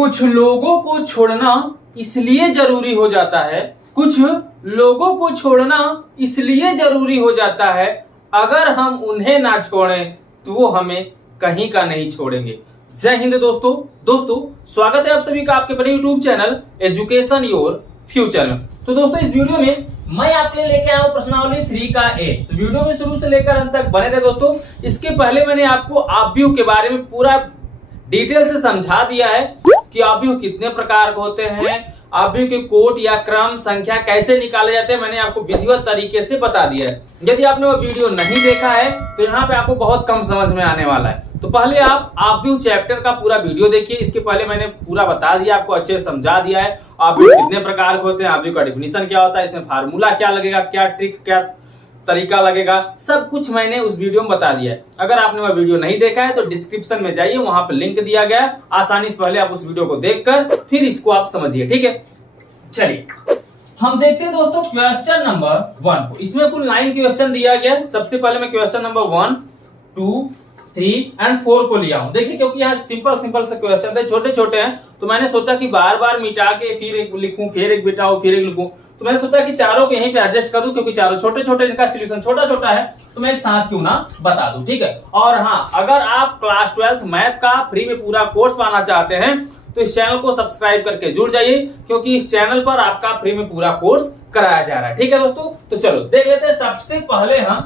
कुछ लोगों को छोड़ना इसलिए जरूरी हो जाता है, कुछ लोगों को छोड़ना इसलिए जरूरी हो जाता है, अगर हम उन्हें ना छोड़ें तो वो हमें कहीं का नहीं छोड़ेंगे। जय हिंद दोस्तों स्वागत है आप सभी का आपके बड़े YouTube channel education your future में। तो दोस्तों इस वीडियो में मैं आपके लिए लेके आया हूं प्रश्नावली 3 का ए। तो वीडियो में शुरू से लेकर अंत तक बने रहे दोस्तों। इसके पहले मैंने आपको ऑब्व्यू के बारे में पूरा डिटेल से समझा दिया है कि ऑब्व्यू कितने प्रकार के होते हैं, ऑब्व्यू के कोट या क्रम संख्या कैसे निकाले जाते हैं, मैंने आपको विधिवत तरीके से बता दिया है। यदि आपने वो वीडियो नहीं देखा है तो यहाँ पे आपको बहुत कम समझ में आने वाला है। तो पहले आप ऑब्व्यू चैप्टर का पूरा वीडियो देखिए। इसके पहले मैंने पूरा बता दिया, आपको अच्छे से समझा दिया है ऑब्व्यू कितने प्रकार के होते हैं, ऑब्व्यू का डिफिनीशन क्या होता है, इसमें फार्मूला क्या लगेगा, क्या ट्रिक क्या तरीका लगेगा, सब कुछ मैंने उस वीडियो में बता दिया है। अगर आपने वह वीडियो नहीं देखा है तो डिस्क्रिप्शन में जाइए, वहां पर लिंक दिया गया है, आसानी से पहले आप उस वीडियो को देखकर फिर इसको आप समझिए। ठीक है, चलिए हम देखते हैं दोस्तों क्वेश्चन नंबर 1 को। इसमें कुल 9 क्वेश्चन दिया गया। सबसे पहले मैं क्वेश्चन नंबर 1, 2, 3 और 4 को लिया हूं। देखिए क्योंकि यहाँ सिंपल से क्वेश्चन थे, छोटे छोटे हैं, तो मैंने सोचा कि बार बार मिटा के फिर एक लिखूं, फिर एक बिठाऊं, फिर एक लिखूं। तो मैंने सोचा कि चारों को यहीं पे एडजस्ट कर दूं, क्योंकि चारों छोटे छोटे, इनका सोल्यूशन छोटा छोटा है, तो मैं एक साथ क्यों ना बता दूं। ठीक है, और हाँ, अगर आप क्लास 12th मैथ का फ्री में पूरा कोर्स पाना चाहते हैं तो इस चैनल को सब्सक्राइब करके जुड़ जाइए, क्योंकि इस चैनल पर आपका फ्री में पूरा कोर्स कराया जा रहा है। ठीक है दोस्तों, तो चलो देख लेते हैं सबसे पहले हम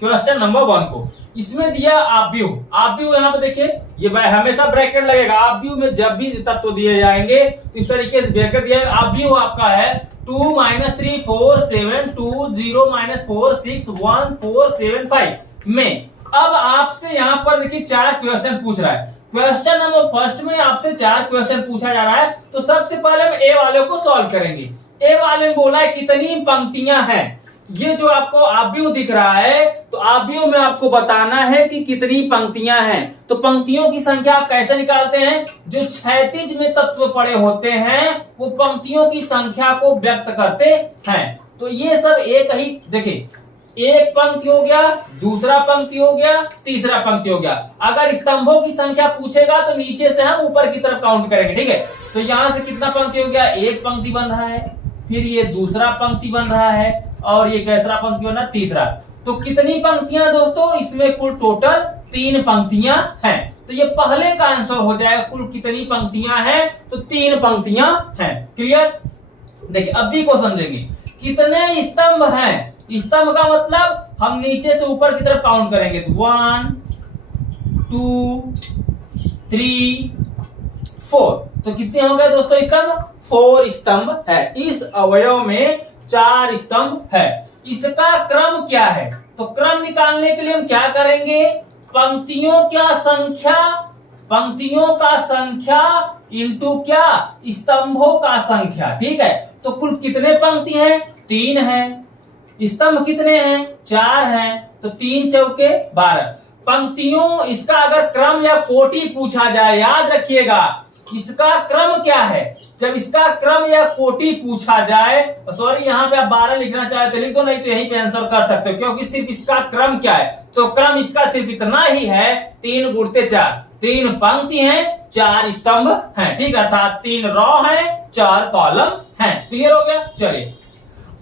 क्वेश्चन नंबर 1 को। इसमें दिया ऑब्व्यू। ऑब्व्यू यहाँ पे देखिए, ये हमेशा ब्रैकेट लगेगा। ऑब्व्यू में जब भी तत्व दिए जाएंगे तो इस तरीके से ब्रैकेट दिया है। ऑब्व्यू आपका है 2 - 3 4 7 2 0 - 4 6 1 4 7 5 में। अब आपसे यहाँ पर देखिए 4 क्वेश्चन पूछ रहा है। क्वेश्चन नंबर फर्स्ट में आपसे 4 क्वेश्चन पूछा जा रहा है, तो सबसे पहले हम ए वाले को सॉल्व करेंगे। ए वाले में बोला है कितनी पंक्तियां हैं। ये जो आपको ऑब्व्यू दिख रहा है, तो ऑब्व्यू में आपको बताना है कि कितनी पंक्तियां हैं। तो पंक्तियों की संख्या आप कैसे निकालते हैं? जो क्षैतिज में तत्व पड़े होते हैं वो पंक्तियों की संख्या को व्यक्त करते हैं। तो ये सब एक ही, देखिए एक पंक्ति हो गया, दूसरा पंक्ति हो गया, तीसरा पंक्ति हो गया। अगर स्तंभों की संख्या पूछेगा तो नीचे से हम ऊपर की तरफ काउंट करेंगे। ठीक है, तो यहां से कितना पंक्ति हो गया? एक पंक्ति बन रहा है, फिर ये दूसरा पंक्ति बन रहा है, और ये कैसरा पंक्ति बन रहा है? तीसरा। तो कितनी पंक्तियां दोस्तों? इसमें कुल टोटल 3 पंक्तियां हैं। तो ये पहले का आंसर हो जाएगा। कुल कितनी पंक्तियां हैं? तो 3 पंक्तियां हैं। क्लियर? देखिए अब भी को समझेंगे। कितने स्तंभ हैं? स्तंभ का मतलब हम नीचे से ऊपर की तरफ काउंट करेंगे, तो 1 2 3 4। तो कितने हो गए दोस्तों स्तंभ? 4 स्तंभ है। इस अवयव में 4 स्तंभ है। इसका क्रम क्या है? तो क्रम निकालने के लिए हम क्या करेंगे? पंक्तियों का संख्या इंटू क्या? स्तंभों का संख्या। ठीक है, तो कुल कितने पंक्ति हैं? 3 हैं। स्तंभ कितने हैं? 4 हैं। तो 3 चौके 12 पंक्तियों। इसका अगर क्रम या कोटि पूछा जाए, याद रखिएगा इसका क्रम क्या है। जब इसका क्रम या कोटि पूछा जाए, सॉरी यहाँ पे आप 12 लिखना चाहे तो लिख दो, नहीं तो यहीं पे आंसर कर सकते हो, क्योंकि सिर्फ इसका क्रम क्या है? तो क्रम इसका सिर्फ इतना ही है, 3 × 4। 3 पंक्ति हैं, 4 स्तंभ हैं। ठीक है, अर्थात 3 रॉ हैं, 4 कॉलम हैं। क्लियर हो गया? चलिए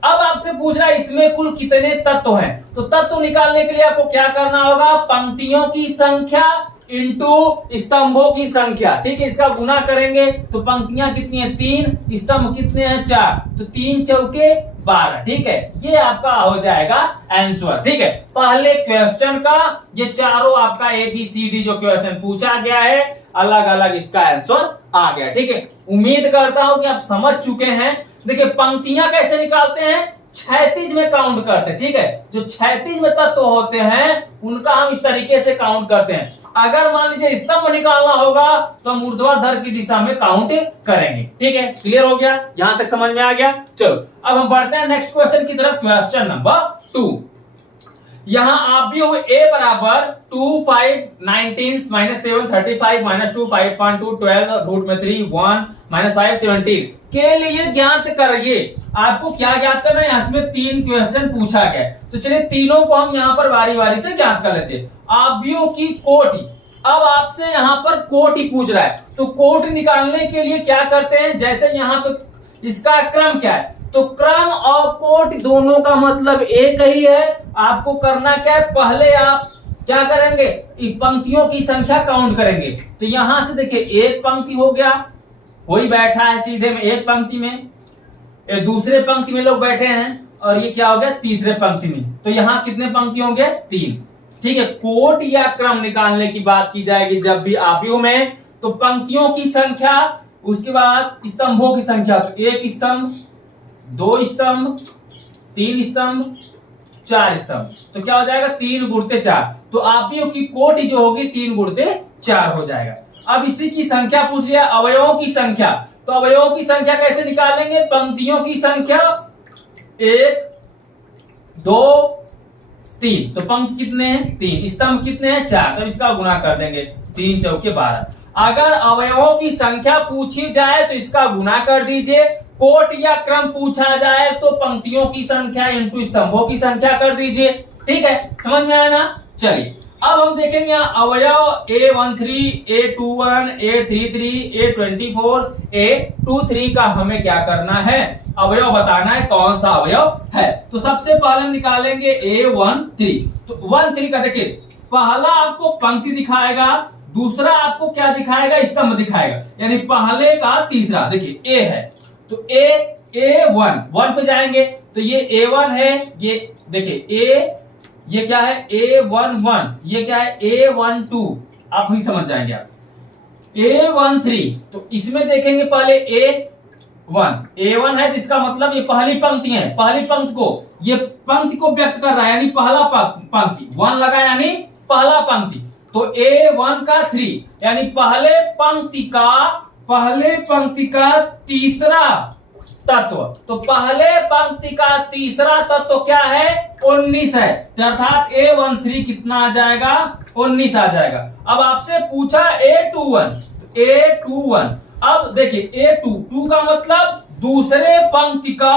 अब आपसे पूछ रहा है इसमें कुल कितने तत्व हैं। तो तत्व निकालने के लिए आपको क्या करना होगा? पंक्तियों की संख्या इंटू स्तंभों की संख्या। ठीक है, इसका गुना करेंगे तो पंक्तियां कितनी है? 3, स्तंभ कितने हैं? 4। तो 3 चौके 12। ठीक है, ये आपका हो जाएगा आंसर। ठीक है, पहले क्वेश्चन का ये चारों आपका ABCD जो क्वेश्चन पूछा गया है, अलग अलग इसका आंसर आ गया। ठीक है, उम्मीद करता हूं कि आप समझ चुके हैं। देखिए पंक्तियां कैसे निकालते हैं? क्षैतिज में काउंट करते हैं। ठीक है, जो क्षैतिज में तत्व होते हैं उनका हम इस तरीके से काउंट करते हैं। अगर मान लीजिए स्तंभ निकालना होगा तो हम ऊर्ध्वाधर की दिशा में काउंट करेंगे। ठीक है, क्लियर हो गया? यहां तक समझ में आ गया? चलो अब हम बढ़ते हैं नेक्स्ट क्वेश्चन की तरफ। Question number 2। यहाँ ऑब्व्यू A बराबर 2 5 19 -7 35 -2 5.2 12 रूट में 3 1 -5 17 के लिए ज्ञात करिए। आपको क्या ज्ञात करना है? इसमें 3 क्वेश्चन पूछा गया, तो चलिए तीनों को हम यहाँ पर बारी बारी से ज्ञात कर लेते हैं। ऑब्व्यू की कोटि, अब आपसे यहाँ पर कोटि पूछ रहा है, तो कोटि निकालने के लिए क्या करते हैं, जैसे यहाँ पे इसका क्रम क्या है, तो क्रम और कोटि दोनों का मतलब एक ही है। आपको करना क्या है, पहले आप क्या करेंगे, पंक्तियों की संख्या काउंट करेंगे। तो यहां से देखिए एक पंक्ति हो गया, कोई बैठा है सीधे में एक पंक्ति में, दूसरे पंक्ति में लोग बैठे हैं, और ये क्या हो गया तीसरे पंक्ति में। तो यहाँ कितने पंक्ति होंगे, 3। ठीक है, कोट या क्रम निकालने की बात की जाएगी जब भी आव्यूह में, तो पंक्तियों की संख्या, उसके बाद स्तंभों की संख्या, तो 1 स्तंभ, 2 स्तंभ, 3 स्तंभ, 4 स्तंभ, तो क्या हो जाएगा 3 गुणित 4। तो आव्यूह की कोटि जो होगी 3 गुणित 4 हो जाएगा। अब इसी की संख्या पूछ लिया, अवयवों की संख्या, तो अवयवों की संख्या कैसे निकालेंगे, पंक्तियों की संख्या 1 2 3, तो पंक्ति कितने हैं 3, स्तंभ कितने हैं 4, तब इसका गुणा कर देंगे, 3 चौके 12। अगर अवयवों की संख्या पूछी जाए तो इसका गुणा कर दीजिए, कोट या क्रम पूछा जाए तो पंक्तियों की संख्या इंटू स्तंभों की संख्या कर दीजिए। ठीक है, समझ में आया ना। चलिए अब हम देखेंगे अवयव A13, A21, A33, A24, A23 का हमें क्या करना है, अवयव बताना है, कौन सा अवयव है। तो सबसे पहले हम निकालेंगे A13। तो 13 का देखिए, पहला आपको पंक्ति दिखाएगा, दूसरा आपको क्या दिखाएगा, स्तंभ दिखाएगा, यानी पहले का तीसरा। देखिए A है तो A1 पे जाएंगे, तो ये A1 है, ये देखिए ये क्या है A11, ये क्या है A12, आप ही समझ जाएंगे आप। A13, तो इसमें देखेंगे पहले A1 है, जिसका मतलब ये पहली पंक्ति है, पहली पंक्ति को, ये पंक्ति को व्यक्त कर रहा है, यानी पहला पंक्ति, 1 लगा यानी पहला पंक्ति। तो A1 का 3, यानी पहले पंक्ति का तीसरा तत्व, तो पहले पंक्ति का तीसरा तत्व क्या है, 19 है, अर्थात A13 कितना आ जाएगा, 19 आ जाएगा। अब आपसे पूछा A21, अब देखिए A2 का मतलब दूसरे पंक्ति का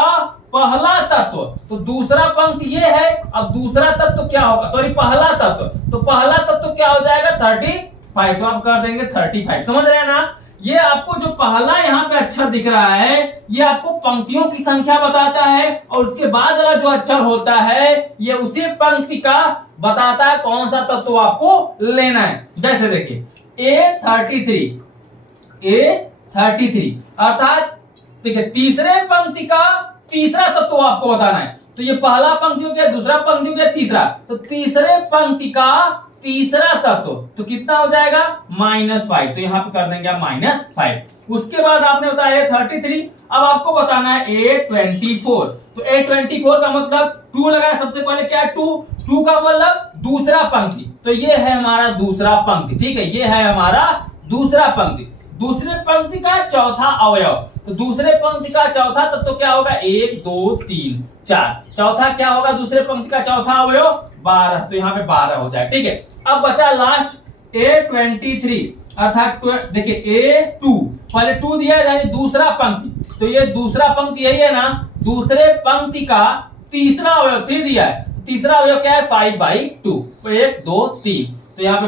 पहला तत्व, तो दूसरा पंक्ति ये है, अब दूसरा तत्व क्या होगा, सॉरी पहला तत्व, तो पहला तत्व क्या हो जाएगा 35, तो आप कर देंगे 35। समझ रहे हैं ना। ये आपको जो पहला यहाँ पे अक्षर दिख रहा है, ये आपको पंक्तियों की संख्या बताता है, और उसके बाद वाला जो अक्षर होता है ये उसी पंक्ति का बताता है कौन सा तत्व आपको लेना है। जैसे देखिए A33, अर्थात ठीक है तीसरे पंक्ति का तीसरा तत्व आपको बताना है। तो ये पहला पंक्ति हो गया, दूसरा पंक्ति हो गया, तीसरा, तो तीसरे पंक्ति का तीसरा तत्व, तो कितना हो जाएगा -5, तो यहां पे कर देंगे आप -5। उसके बाद आपने बताया 33, अब आपको बताना है A24, तो A24 का मतलब 2 लगाया, सबसे पहले क्या है 2 का मतलब दूसरा पंक्ति, तो ये है हमारा दूसरा पंक्ति। ठीक है, ये है हमारा दूसरा पंक्ति, दूसरे पंक्ति का चौथा अवयव, तो दूसरे पंक्ति का चौथा तत्व क्या होगा, 1 2 3 4, चौथा क्या होगा दूसरे पंक्ति का चौथा अवयव 12, तो यहाँ पे 12 हो जाए। ठीक है, अब बचा लास्ट A23, अर्थात देखिए A2, पहले 2 दिया यानी दूसरा पंक्ति, तो ये दूसरा पंक्ति यही है ना, दूसरे पंक्ति का तीसरा अवयव 3 दिया है, तीसरा अवयव क्या है 5/2, तो 1 2 3, तो यहाँ पे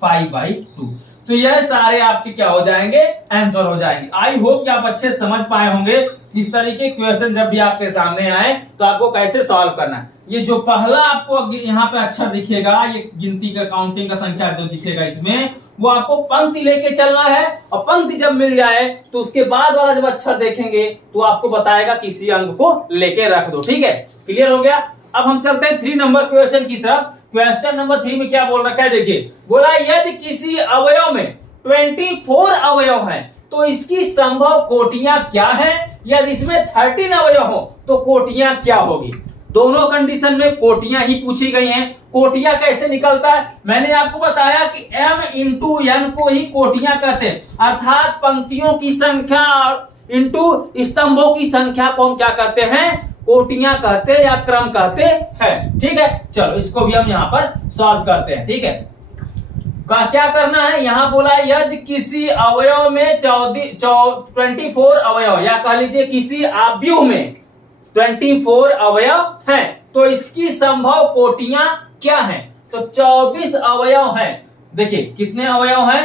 -5/2। तो यह सारे आपके क्या हो जाएंगे, आंसर हो जाएंगे। आई होप कि आप अच्छे समझ पाए होंगे इस तरीके क्वेश्चन जब भी आपके सामने आए तो आपको कैसे सॉल्व करना है। ये जो पहला आपको यहाँ पे अक्षर दिखेगा, ये गिनती का काउंटिंग का संख्या जो दिखेगा इसमें, वो आपको पंक्ति लेके चलना है, और पंक्ति जब मिल जाए तो उसके बाद वाला जब अक्षर देखेंगे तो आपको बताएगा किसी अंक को लेके रख दो। ठीक है, क्लियर हो गया। अब हम चलते हैं 3 नंबर क्वेश्चन की तरफ। क्वेश्चन नंबर 3 में क्या बोल रखा है, देखिए बोला यदि किसी अवयव में 24 अवयव हैं तो इसकी संभव कोटियां क्या हैं, यदि इसमें 13 अवयव हो तो कोटियां क्या होगी। दोनों कंडीशन में कोटियां ही पूछी गई हैं। कोटियां कैसे निकलता है, मैंने आपको बताया कि m इंटू n को ही कोटियां कहते हैं, अर्थात पंक्तियों की संख्या इंटू स्तंभों की संख्या को हम क्या कहते हैं, कोटियां कहते हैं या क्रम कहते हैं। ठीक है, चलो इसको भी हम यहाँ पर सॉल्व करते हैं। ठीक है, क्या करना है, यहाँ बोला यदि किसी अवयव में 24 अवयव, या कह लीजिए किसी आव्यूह में 24 अवयव हैं तो इसकी संभव कोटियां क्या हैं। तो 24 अवयव हैं। देखिए कितने अवयव हैं,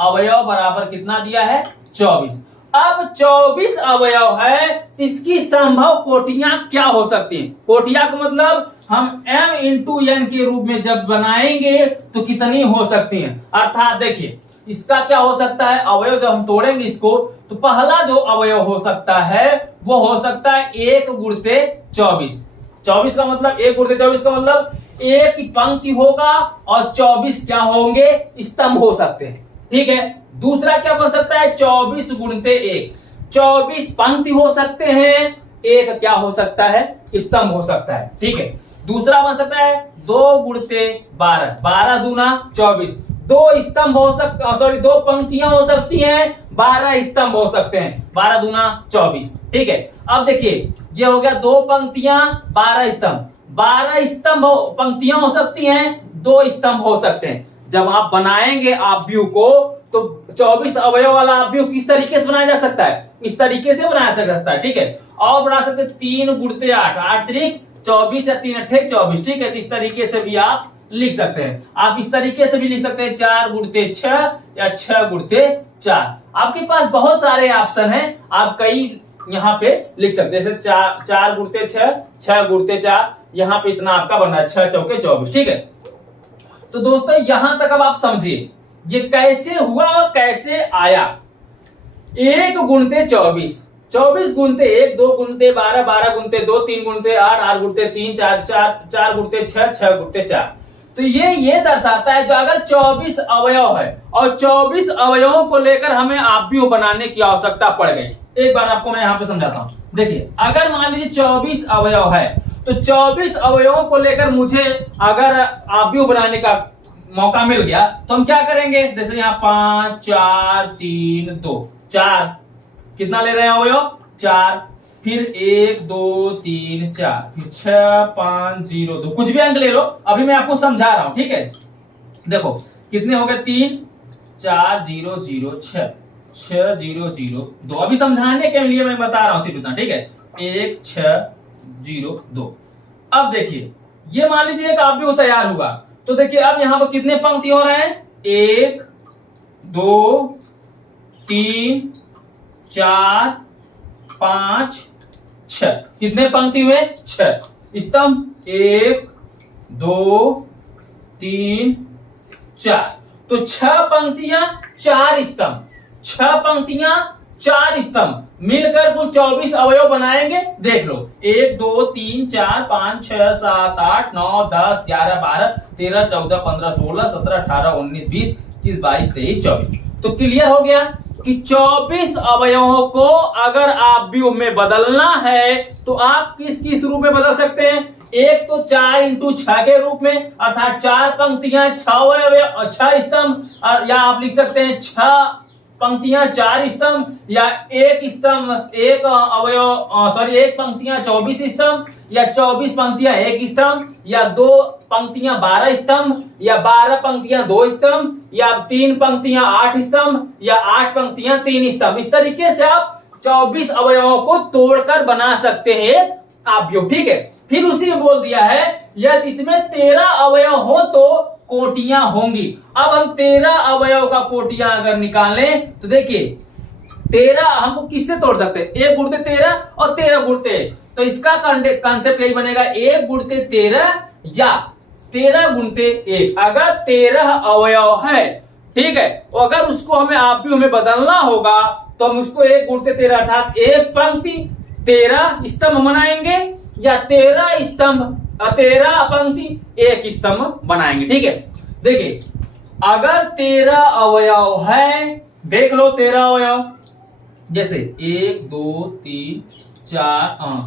अवयव बराबर कितना दिया है 24। अब 24 अवयव है, इसकी संभव कोटियां क्या हो सकती हैं? कोटियां का मतलब हम m इंटू n के रूप में जब बनाएंगे तो कितनी हो सकती हैं। अर्थात देखिए इसका क्या हो सकता है, अवयव जब हम तोड़ेंगे इसको तो पहला जो अवयव हो सकता है वो हो सकता है 1 गुणित 24। 24 का मतलब 1 गुणित 24 का मतलब एक पंक्ति होगा और 24 क्या होंगे, स्तंभ हो सकते हैं। ठीक है, दूसरा क्या बन सकता है 24 गुणित 1, 24 पंक्ति हो सकते हैं, एक क्या हो सकता है, स्तंभ हो सकता है। ठीक है, दूसरा बन सकता है 2 गुणित 12, 12 दूना 24, 2 स्तंभ हो सकते, सॉरी 2 पंक्तियां हो सकती हैं, 12 स्तंभ हो सकते हैं, 12 दूना 24। ठीक है, अब देखिए ये हो गया 2 पंक्तियां 12 स्तंभ, 12 स्तंभ पंक्तियां हो सकती हैं, 2 स्तंभ हो सकते हैं। जब आप बनाएंगे आव्यूह को तो 24 अवयव वाला आव्यूह किस तरीके से बनाया जा सकता है, इस तरीके से बनाया जा सकता है। ठीक है, और बना सकते 3 गुणित 8, 8 त्रिक 24 या 3 अट्ठे 24। ठीक है, तो इस तरीके से भी आप लिख सकते हैं। आप इस तरीके से भी लिख सकते हैं 4 गुणित 6 या 6 गुणित 4। आपके पास बहुत सारे ऑप्शन हैं, आप कई यहाँ पे लिख सकते हैं, जैसे 4 गुणित 6, 6 गुणित 4, यहाँ पे इतना आपका बन रहा है 6 चौके 24। ठीक है, तो दोस्तों यहां तक अब आप समझिए ये कैसे हुआ और कैसे आया। 1 गुणित 24, 24 गुणित 1, 2 गुणित 12, 12 गुणित 2, 3 गुणित 8, 8 गुणित 3, 4 गुणित 6, 6 गुणित 4। तो ये दर्शाता है जो अगर 24 अवयव है और 24 अवयवों को लेकर हमें आव्यूह बनाने की आवश्यकता पड़ गई। एक बार आपको मैं यहाँ पे समझाता हूँ। देखिए अगर मान लीजिए 24 अवयव है तो 24 अवयवों को लेकर मुझे अगर आव्यूह बनाने का मौका मिल गया तो हम क्या करेंगे, जैसे यहाँ 5 4 3 2 4, कितना ले रहे हैं अवयव 4, फिर 1 2 3 4, फिर 6 5 0 2, कुछ भी अंक ले लो, अभी मैं आपको समझा रहा हूं। ठीक है, देखो कितने हो गए 3 4 0 0 6 6 0 0 2। अभी समझाने के लिए मैं बता रहा हूं सिर्फ इतना। ठीक है, 1 6 0 2। अब देखिए ये मान लीजिए एक आव्यूह तैयार हुआ, तो देखिए अब यहां पर कितने पंक्ति हो रहे हैं, 1 2 3 4 5 6, कितने पंक्ति हुए 6 स्तंभ, 1 2 3 4, तो 6 पंक्तियां 4 स्तंभ, 6 पंक्तियां 4 स्तंभ मिलकर कुल 24 अवयव बनाएंगे। देख लो 1 2 3 4 5 6 7 8 9 10 11 12 13 14 15 16 17 18 19 20 21 22 23 24। तो क्लियर हो गया कि 24 अवयवों को अगर आव्यूह में बदलना है तो आप किस किस रूप में बदल सकते हैं, एक तो 4 इंटू 6 के रूप में, अर्थात 4 पंक्तियां 6 अवयव 6 स्तंभ, या आप लिख सकते हैं 6 पंक्तियां 4 स्तंभ, या एक स्तंभ 1 अवयव सॉरी 1 पंक्तियां 24 स्तंभ, या 24 पंक्तियां 1 स्तंभ, या 2 पंक्तियां 12 स्तंभ, या 12 पंक्तियां 2 स्तंभ, या 3 पंक्तियां 8 स्तंभ, या 8 पंक्तियां 3 स्तंभ। इस तरीके से आप 24 अवयवों को तोड़कर बना सकते हैं आव्यूह। ठीक है, फिर उसी में बोल दिया है यदि इसमें 13 अवयव हो तो कोटियां होंगी। अब हम 13 अवयव का कोटियां अगर निकालें तो देखिए 13 हमको किससे तोड़ सकते हैं, 1 गुणित 13 और 13 गुणित 1। तो इसका कॉन्सेप्ट यही बनेगा 1 गुणित 13 या 13 गुणित 1। अगर 13 अवयव है, ठीक है, अगर उसको हमें आव्यूह में बदलना होगा तो हम उसको 1 गुणित 13 अर्थात 1 पंक्ति 13 स्तंभ बनाएंगे, या 13 स्तंभ 13 पंक्ति 1 स्तंभ बनाएंगे। ठीक है, देखिए अगर 13 अवयव है, देख लो 13 अवयव, जैसे 1 2 3 4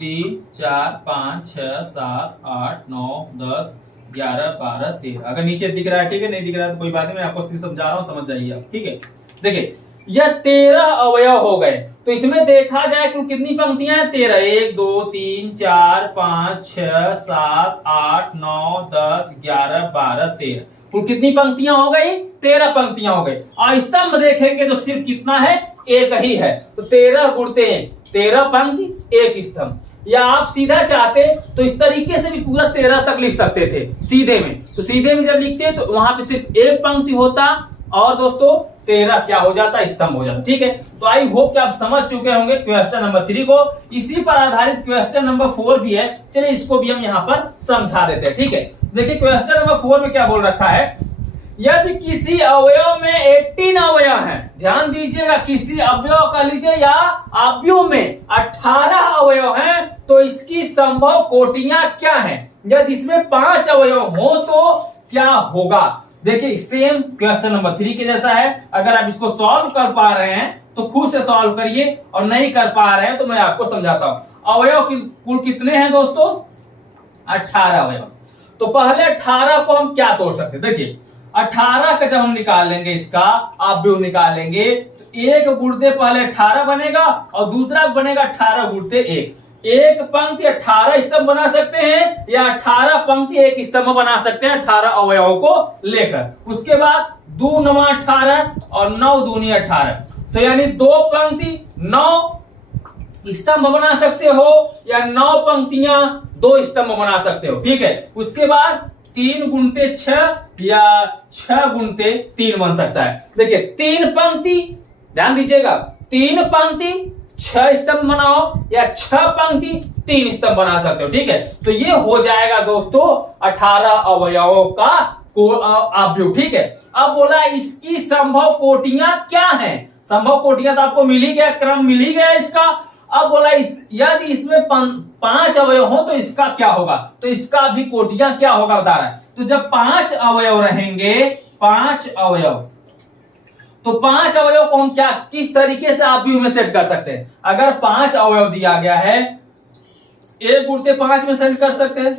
3 4 5 6 7 8 9 10 11 12 13। अगर नीचे दिख रहा है ठीक है, नहीं दिख रहा है तो कोई बात नहीं, मैं आपको सिर्फ समझा रहा हूं, समझ जाइए आप। ठीक है, देखिए यह 13 अवयव हो गए, तो इसमें देखा जाए कुल कितनी पंक्तियां हैं 13, 1 2 3 4 5 6 7 8 9 10 11 12 13, कुल कितनी पंक्तियां हो गई 13 पंक्तियां हो गई। और स्तंभ देखेंगे तो सिर्फ कितना है, एक ही है, तो 13 गुणित 13 पंक्ति 1 स्तंभ। या आप सीधा चाहते तो इस तरीके से भी पूरा 13 तक लिख सकते थे सीधे में। तो सीधे में जब लिखते तो वहां पे सिर्फ एक पंक्ति होता और दोस्तों 13 क्या हो जाता, स्तंभ हो जाता। ठीक है, तो आई होप कि आप समझ चुके होंगे क्वेश्चन नंबर 3 को। इसी पर आधारित क्वेश्चन नंबर 4 भी है, चलिए इसको भी हम यहाँ पर समझा देते हैं। ठीक है, देखिए क्वेश्चन नंबर 4 में क्या बोल रखा है, यदि किसी अवयव में 18 अवयव हैं, ध्यान दीजिएगा, किसी अवयव का लीजिए या अवयव में 18 अवयव हैं, तो इसकी संभव कोटियां क्या हैं? यदि इसमें 5 अवयव हो तो क्या होगा? देखिए सेम क्वेश्चन नंबर 3 के जैसा है। अगर आप इसको सॉल्व कर पा रहे हैं तो खुद से सॉल्व करिए, और नहीं कर पा रहे हैं तो मैं आपको समझाता हूं। अवयव कुल कितने हैं दोस्तों? 18 अवयव। तो पहले 18 को हम क्या तोड़ सकते हैं? देखिए 18 का जब हम निकाल लेंगे, इसका अवयव निकालेंगे तो 1 गुणते पहले 18 बनेगा और दूसरा बनेगा 18 गुणते 1। एक पंक्ति 18 स्तंभ बना सकते हैं या 18 पंक्ति एक स्तंभ बना सकते हैं 18 अवयवों को लेकर। उसके बाद 2 9 18 और 9 दूनी 18, तो यानी 2 पंक्ति 9 स्तंभ बना सकते हो या 9 पंक्तियां 2 स्तंभ बना सकते हो। ठीक है, उसके बाद 3 गुणते 6 या 6 गुणते 3 बन सकता है। देखिए 3 पंक्ति, ध्यान दीजिएगा, 3 पंक्ति 6 स्तंभ बनाओ या 6 पंक्ति 3 स्तंभ बना सकते हो। ठीक है, तो ये हो जाएगा दोस्तों 18 अवयवों का अवयव। ठीक है, अब बोला इसकी संभव कोटियां क्या हैं? संभव कोटियां तो आपको मिल ही गया, क्रम मिल ही गया इसका। अब बोला यदि इसमें 5 अवयव हो तो इसका क्या होगा? तो इसका भी कोटियां क्या होगा बता रहा है। तो जब 5 अवयव रहेंगे, 5 अवयव, तो 5 अवयव को हम क्या किस तरीके से अवयव में सेट कर सकते हैं? अगर 5 अवयव दिया गया है, 1 गुणते 5 में सेट कर सकते हैं,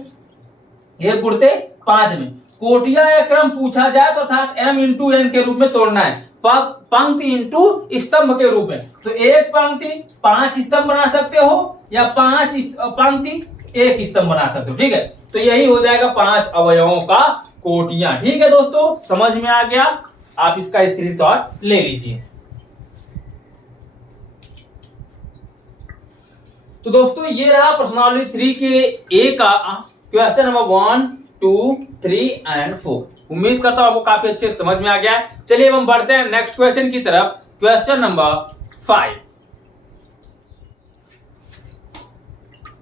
1 गुणते 5 में। कोटियां या क्रम पूछा जाए तो अर्थात m इंटू n के रूप में तोड़ना है, पंक्ति इंटू स्तंभ के रूप में। तो एक पंक्ति 5 स्तंभ बना सकते हो या 5 पंक्ति 1 स्तंभ बना सकते हो। ठीक है, तो यही हो जाएगा 5 अवयवों का कोटियां। ठीक है दोस्तों, समझ में आ गया? आप इसका स्क्रीनशॉट ले लीजिए। तो दोस्तों ये रहा प्रश्नावली 3 के ए का क्वेश्चन नंबर 1 2 3 एंड 4। उम्मीद करता हूं आपको काफी अच्छे से समझ में आ गया है। चलिए हम बढ़ते हैं नेक्स्ट क्वेश्चन की तरफ, क्वेश्चन नंबर 5।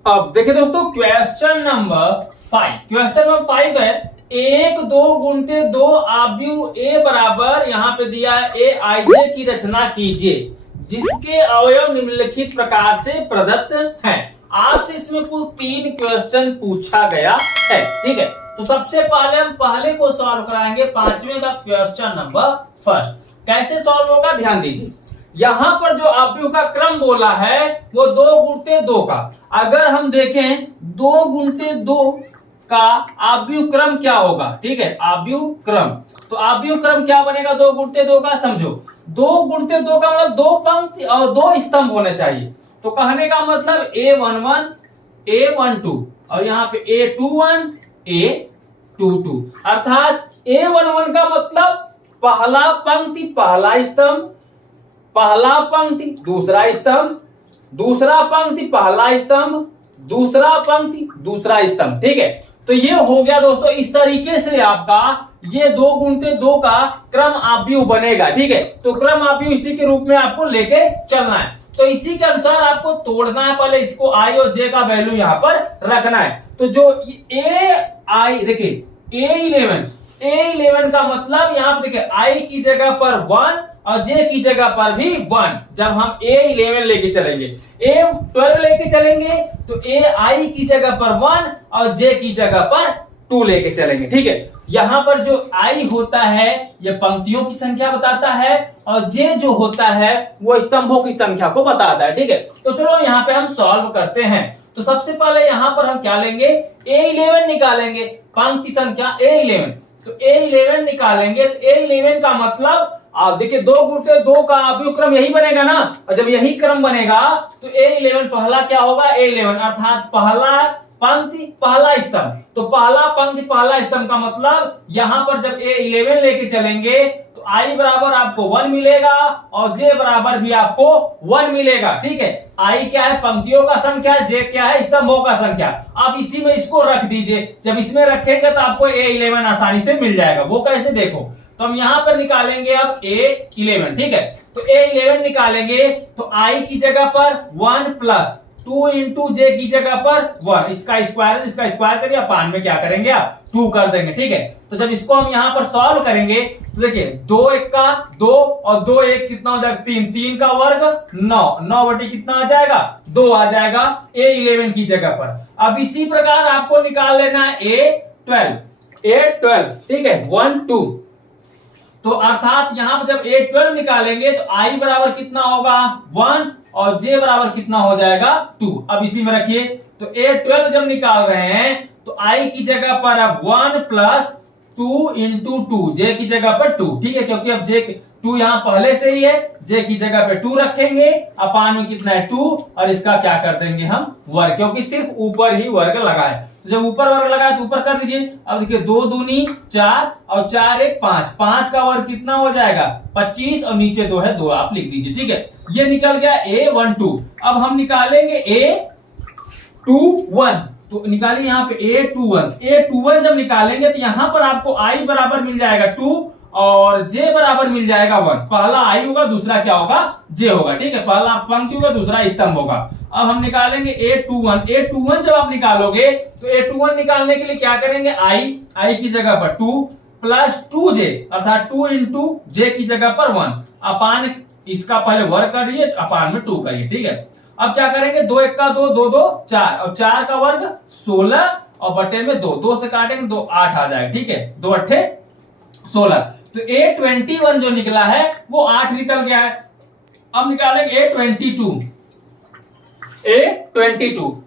अब देखिए दोस्तों क्वेश्चन नंबर 5, क्वेश्चन नंबर 5 है 1 2 गुणते 2 अवयव ए बराबर, यहां पे दिया है ए आई जे की रचना कीजिए जिसके अवयव निम्नलिखित प्रकार से प्रदत्त हैं। आपसे इसमें कुल 3 क्वेश्चन पूछा गया है। ठीक है, तो सबसे पहले हम पहले को सॉल्व कराएंगे, 5वें का क्वेश्चन नंबर 1। कैसे सॉल्व होगा ध्यान दीजिए। यहां पर जो अवयव का क्रम बोला है वो 2 गुणते 2 का। अगर हम देखें 2 गुणते 2 का अवयव क्रम क्या होगा? ठीक है, अवयव क्रम, तो अवयव क्रम क्या बनेगा 2 गुणते 2 का? समझो 2 गुणते 2 का मतलब 2 पंक्ति और 2 स्तंभ होने चाहिए। तो कहने का मतलब A11 A12 और यहाँ पे A21 A22, अर्थात A11 का मतलब पहला पंक्ति पहला स्तंभ, पहला पंक्ति दूसरा स्तंभ, दूसरा पंक्ति पहला स्तंभ, दूसरा पंक्ति दूसरा स्तंभ। ठीक है, तो ये हो गया दोस्तों। इस तरीके से आपका ये 2 गुणते 2 का क्रम अवयव बनेगा। ठीक है, तो क्रम अवयव इसी के रूप में आपको लेके चलना है। तो इसी के अनुसार आपको तोड़ना है, पहले इसको आई और जे का वैल्यू यहां पर रखना है। तो जो ए आई देखिए A11 का मतलब यहां पर देखिए आई की जगह पर 1 और जे की जगह पर भी 1। जब हम A11 लेके चलेंगे, A12 लेके चलेंगे तो AI की जगह पर 1 और J की जगह पर 2 लेके चलेंगे। ठीक है, यहां पर जो I होता है यह पंक्तियों की संख्या बताता है और J जो होता है वो स्तंभों की संख्या को बताता है। ठीक है, तो चलो यहां पे हम सॉल्व करते हैं। तो सबसे पहले यहां पर हम क्या लेंगे? A11 निकालेंगे, पंक्ति संख्या A11। तो A11 निकालेंगे तो A11 का मतलब आप देखिए 2 गुणते 2 का अवयव क्रम यही बनेगा ना, और जब यही क्रम बनेगा तो A11 पहला क्या होगा? A11 अर्थात पहला पंक्ति पहला स्तंभ। तो पहला पंक्ति पहला स्तंभ का मतलब यहां पर जब A11 लेके चलेंगे तो तो i बराबर आपको 1 मिलेगा और j बराबर भी आपको 1 मिलेगा। ठीक है, i क्या है, पंक्तियों का संख्या, j क्या है, स्तंभों का संख्या। अब इसी में इसको रख दीजिए, जब इसमें रखेंगे तो आपको a11 आसानी से मिल जाएगा। वो कैसे, देखो, तो हम यहां पर निकालेंगे अब a11। ठीक है, तो a11 निकालेंगे तो i की जगह पर 1 प्लस 2 इंटू जे की जगह पर 1, इसका स्क्वायर करिए, अपान में क्या करेंगे आप 2 कर देंगे। ठीक है, तो जब इसको हम यहां पर सॉल्व करेंगे तो देखिए 2 1 का 2 और 2 1 कितना हो जाएगा 3, 3 का वर्ग 9, 9 बटे कितना आ जाएगा 2 आ जाएगा a11 की जगह पर। अब इसी प्रकार आपको निकाल लेना है a12। ठीक है, 1 2, तो अर्थात यहां पर जब a12 निकालेंगे तो i बराबर कितना होगा 1 और j बराबर कितना हो जाएगा 2। अब इसी में रखिए, तो a12 जब निकाल रहे हैं तो i की जगह पर अब 1 प्लस 2 इंटू 2, j की जगह पर 2। ठीक है, क्योंकि अब j 2 यहां पहले से ही है, j की जगह पे 2 रखेंगे, अपान में कितना है 2 और इसका क्या कर देंगे हम वर्ग, क्योंकि सिर्फ ऊपर ही वर्ग लगा है। तो जब ऊपर वर्ग लगा है तो ऊपर कर दीजिए। अब देखिए 2 दूनी 4 और 4 1 5, 5 का वर्ग कितना हो जाएगा 25 और नीचे 2 है 2 आप लिख दीजिए। ठीक है, ये निकल गया a12। अब हम निकालेंगे a21, तो निकालिए यहाँ पे a21 जब निकालेंगे तो यहां पर आपको i बराबर मिल जाएगा 2 और j बराबर मिल जाएगा 1। पहला i होगा, दूसरा क्या होगा j होगा। ठीक है, पहला पंक्ति होगा, दूसरा स्तंभ होगा। अब हम निकालेंगे a21 जब आप निकालोगे तो a21 निकालने के लिए क्या करेंगे, i की जगह पर 2 प्लस 2j अर्थात 2 इंटू j की जगह पर 1, अपान इसका पहले वर्ग करिए, अपान में 2 करिए। ठीक है, अब क्या करेंगे 2 1 का 2 2 2 4 और 4 का वर्ग 16 और बटे में 2 से काटेंगे 2 8 आ जाएगा। ठीक है, 2 8 16, तो a21 जो निकला है वो 8 निकल गया है। अब निकालेंगे a22।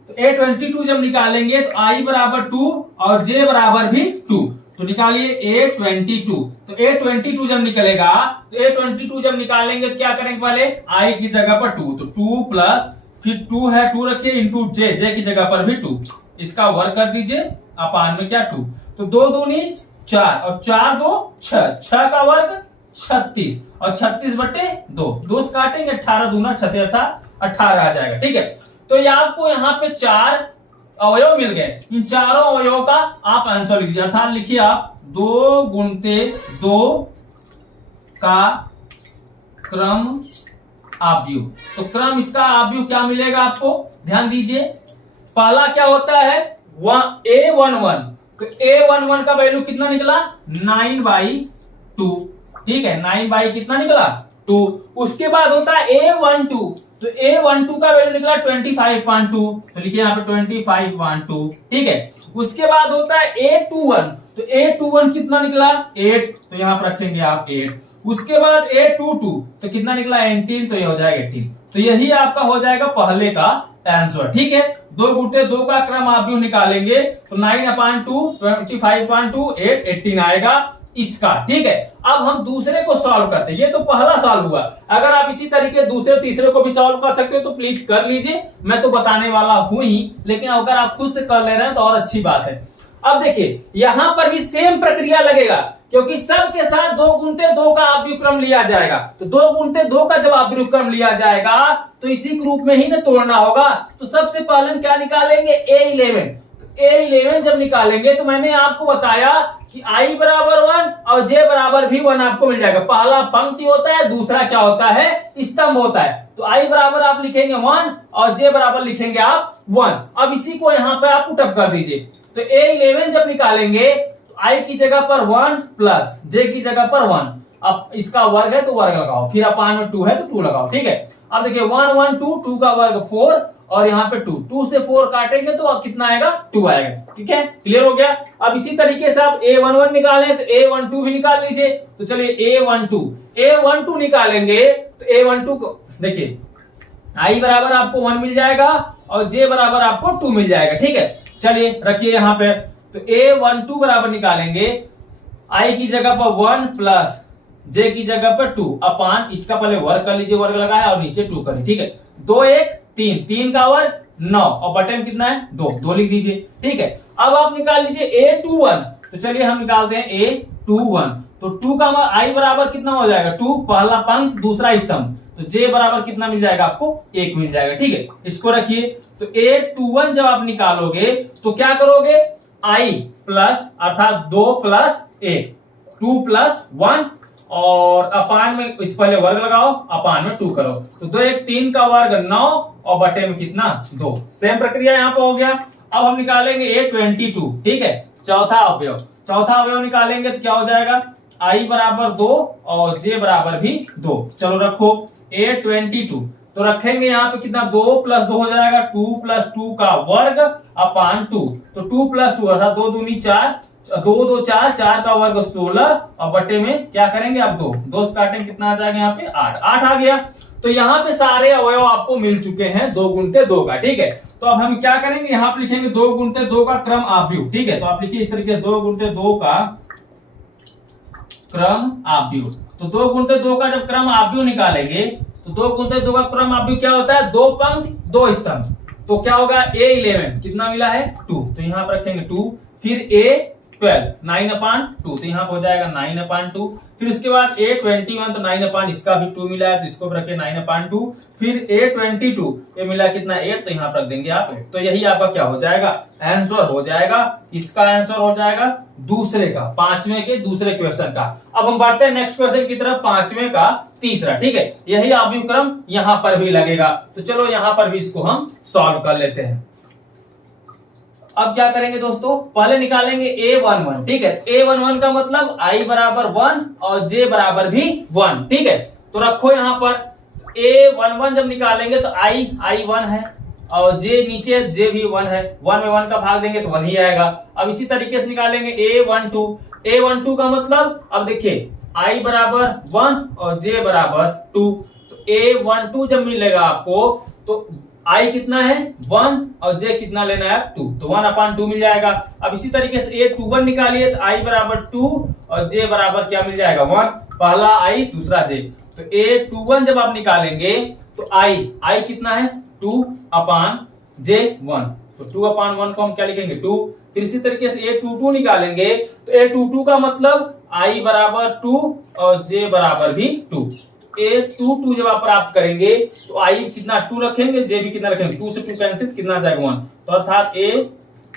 तो a22 जब निकालेंगे तो i बराबर 2 और j बराबर भी 2, तो निकालिए a22। तो a22 जब निकलेगा तो a22 जब निकालेंगे तो क्या करेंगे, पहले i की जगह पर 2, तो 2 प्लस फिर 2 है 2 रखिए इंटू j की जगह पर भी 2, इसका वर्ग कर दीजिए, अपान में क्या 2, तो 2 दूनी 4 और 4 2 6, 6 का वर्ग 36 और 36 बटे 2 से काटेंगे 18 दूना 18 आ जाएगा। ठीक है, तो ये आपको यहाँ पे 4 अवयव मिल गए। इन चारों अवयवों का आप आंसर लिख दीजिए, अर्थात लिखिए आप 2 गुणते 2 का क्रम आव्यूह। तो क्रम इसका आव्यूह क्या मिलेगा आपको, ध्यान दीजिए। पहला क्या होता है a11, तो a11 का वैल्यू कितना निकला 9/2। ठीक है, 9 कितना निकला 2। उसके बाद होता है a12, तो a12 का वैल्यू निकला 25.2, तो लिखिए यहाँ पे 25.2। ठीक है, उसके बाद होता है a21, तो a21 कितना निकला 8, तो यहाँ पर रखेंगे आप 8। उसके बाद a22, तो कितना निकला 18, तो ये हो जाएगा 18। तो यही आपका हो जाएगा पहले का आंसर। ठीक है, 2 गुणते 2 का क्रम आव्यूह निकालेंगे तो 9/2 25.2 8 18 आएगा इसका। ठीक है, अब हम दूसरे को सॉल्व करते हैं। ये तो पहला सॉल्व हुआ, अगर आप इसी तरीके दूसरे तीसरे को भी सॉल्व कर सकते हो तो प्लीज कर लीजिए, मैं तो बताने वाला हूं ही, लेकिन अगर आप खुद से कर ले रहे हैं तो और अच्छी बात है। अब देखिए यहां पर भी सेम प्रक्रिया लगेगा, क्योंकि सब के साथ 2 गुणते 2 का आव्यूह क्रम लिया जाएगा। तो 2 गुणते 2 का जब आव्यूह क्रम लिया जाएगा तो इसी रूप में ही ना तोड़ना होगा। तो सबसे पहले हम क्या निकालेंगे a11। तो a11 जब निकालेंगे तो मैंने आपको बताया कि i बराबर 1 और j बराबर भी 1 आपको मिल जाएगा। पहला पंक्ति होता है, दूसरा क्या होता है स्तंभ होता है। तो i बराबर आप लिखेंगे 1 और j बराबर लिखेंगे आप 1। अब इसी को यहाँ पे आप पुटअप कर दीजिए। तो a11 जब निकालेंगे तो i की जगह पर 1 प्लस j की जगह पर 1, अब इसका वर्ग है तो वर्ग लगाओ, फिर अपान में 2 है तो 2 लगाओ। ठीक है, अब देखिए 1 1 2, 2 का वर्ग 4 और यहाँ पे 2 से 4 काटेंगे तो अब कितना आएगा 2 आएगा। ठीक है, क्लियर हो गया। अब इसी तरीके से आप a11 निकालें तो a12 भी निकाल लीजिए। तो चलिए a12 निकालेंगे तो a12 को देखिए i बराबर आपको 1 मिल जाएगा और j बराबर आपको 2 मिल जाएगा। ठीक है, चलिए रखिए यहाँ पे, तो a12 बराबर निकालेंगे i की जगह पर 1 प्लस j की जगह पर 2 अपान इसका पहले वर्ग कर लीजिए, वर्ग लगाया और नीचे 2 करिए। ठीक है, 2 1 3, 3 का वर्ग 9 और बटे में कितना है 2 लिख दीजिए। ठीक है, अब आप निकाल लीजिए a21। तो चलिए हम निकालते हैं 2 1। तो 2 का i बराबर कितना हो जाएगा 2, पहला पंक्ति दूसरा स्तंभ, तो j बराबर कितना मिल जाएगा आपको 1 मिल जाएगा। ठीक है, इसको रखिए। तो 8 2 1 जब आप निकालोगे तो क्या करोगे, i प्लस अर्थात 2 प्लस 1, 2 प्लस 1 और अपान में इस पहले वर्ग लगाओ, अपान में 2 करो, तो 2 1 3 का वर्ग 9 और बटे में कितना 2। सेम प्रक्रिया यहाँ पे हो गया। अब हम निकालेंगे A22। ठीक है, चौथा अवयव निकालेंगे तो क्या हो जाएगा, i बराबर 2 और j बराबर भी 2। चलो रखो A22, तो रखेंगे यहाँ पे कितना 2 प्लस 2 हो जाएगा 2 प्लस 2 का वर्ग अपान 2, तो 2 प्लस 2 अर्थात 2 दूनी 4, 2 2 4, 4 का वर्ग 16 और बटे में क्या करेंगे आप 2 से काटेंगे कितना आ जाएगा यहाँ पे 8 आ गया। तो यहाँ पे सारे अवयव आपको मिल चुके हैं 2 गुणते 2 का। ठीक है, तो अब हम क्या करेंगे, यहाँ पे लिखेंगे 2 गुणते 2 का क्रम आव्यूह। ठीक है, तो आप लिखिए इस तरीके 2 गुणते 2 का क्रम आव्यूह। तो 2 गुणते 2 का जब क्रम आव्यूह निकालेंगे तो 2 गुणते 2 का क्रम आव्यूह क्या होता है, 2 पंक्ति 2 स्तंभ, तो क्या होगा A11 कितना मिला है 2, तो यहाँ पर रखेंगे 2, फिर A12 9/2, तो यहाँ पर हो जाएगा 9/2, फिर इसके बाद A21 तो 9 इसका भी 2 मिला है तो इसको भी रखे 9/2, फिर A22 ये मिला कितना 8, तो यहाँ पर रख देंगे आप 8। तो यही आपका क्या हो जाएगा, आंसर हो जाएगा। इसका आंसर हो जाएगा दूसरे का, 5वें के दूसरे क्वेश्चन का। अब हम बढ़ते हैं नेक्स्ट क्वेश्चन की तरफ, 5वें का तीसरा। ठीक है, यही आव्यूह क्रम यहाँ पर भी लगेगा, तो चलो यहाँ पर भी इसको हम सॉल्व कर लेते हैं। अब क्या करेंगे दोस्तों, पहले निकालेंगे A11। ठीक है, A11 का मतलब i बराबर 1 और j बराबर भी 1। ठीक है, तो रखो यहाँ पर A11 जब निकालेंगे तो i 1 है और j नीचे j भी 1 है, 1 में 1 का भाग देंगे तो 1 ही आएगा। अब इसी तरीके से निकालेंगे A12 का मतलब, अब देखिए i बराबर 1 और j बराबर 2, तो A12 जब मिलेगा आपको तो i कितना है 1 और j कितना लेना है 2, तो 1/2 मिल जाएगा। अब इसी तरीके से A21 निकालिए तो i बराबर 2 और j बराबर क्या मिल जाएगा 1, पहला i दूसरा j, तो A21 जब आप निकालेंगे तो i कितना है 2/j1, तो 2/1 को हम क्या लिखेंगे 2। फिर इसी तरीके से A22 निकालेंगे तो A22 का मतलब i बराबर 2 और j बराबर भी 2। A22 जब आप प्राप्त करेंगे तो i कितना 2 रखेंगे, j भी कितना रखेंगे, 2 से 2 कैंसिल कितना आ जाएगा 1, तो अर्थात a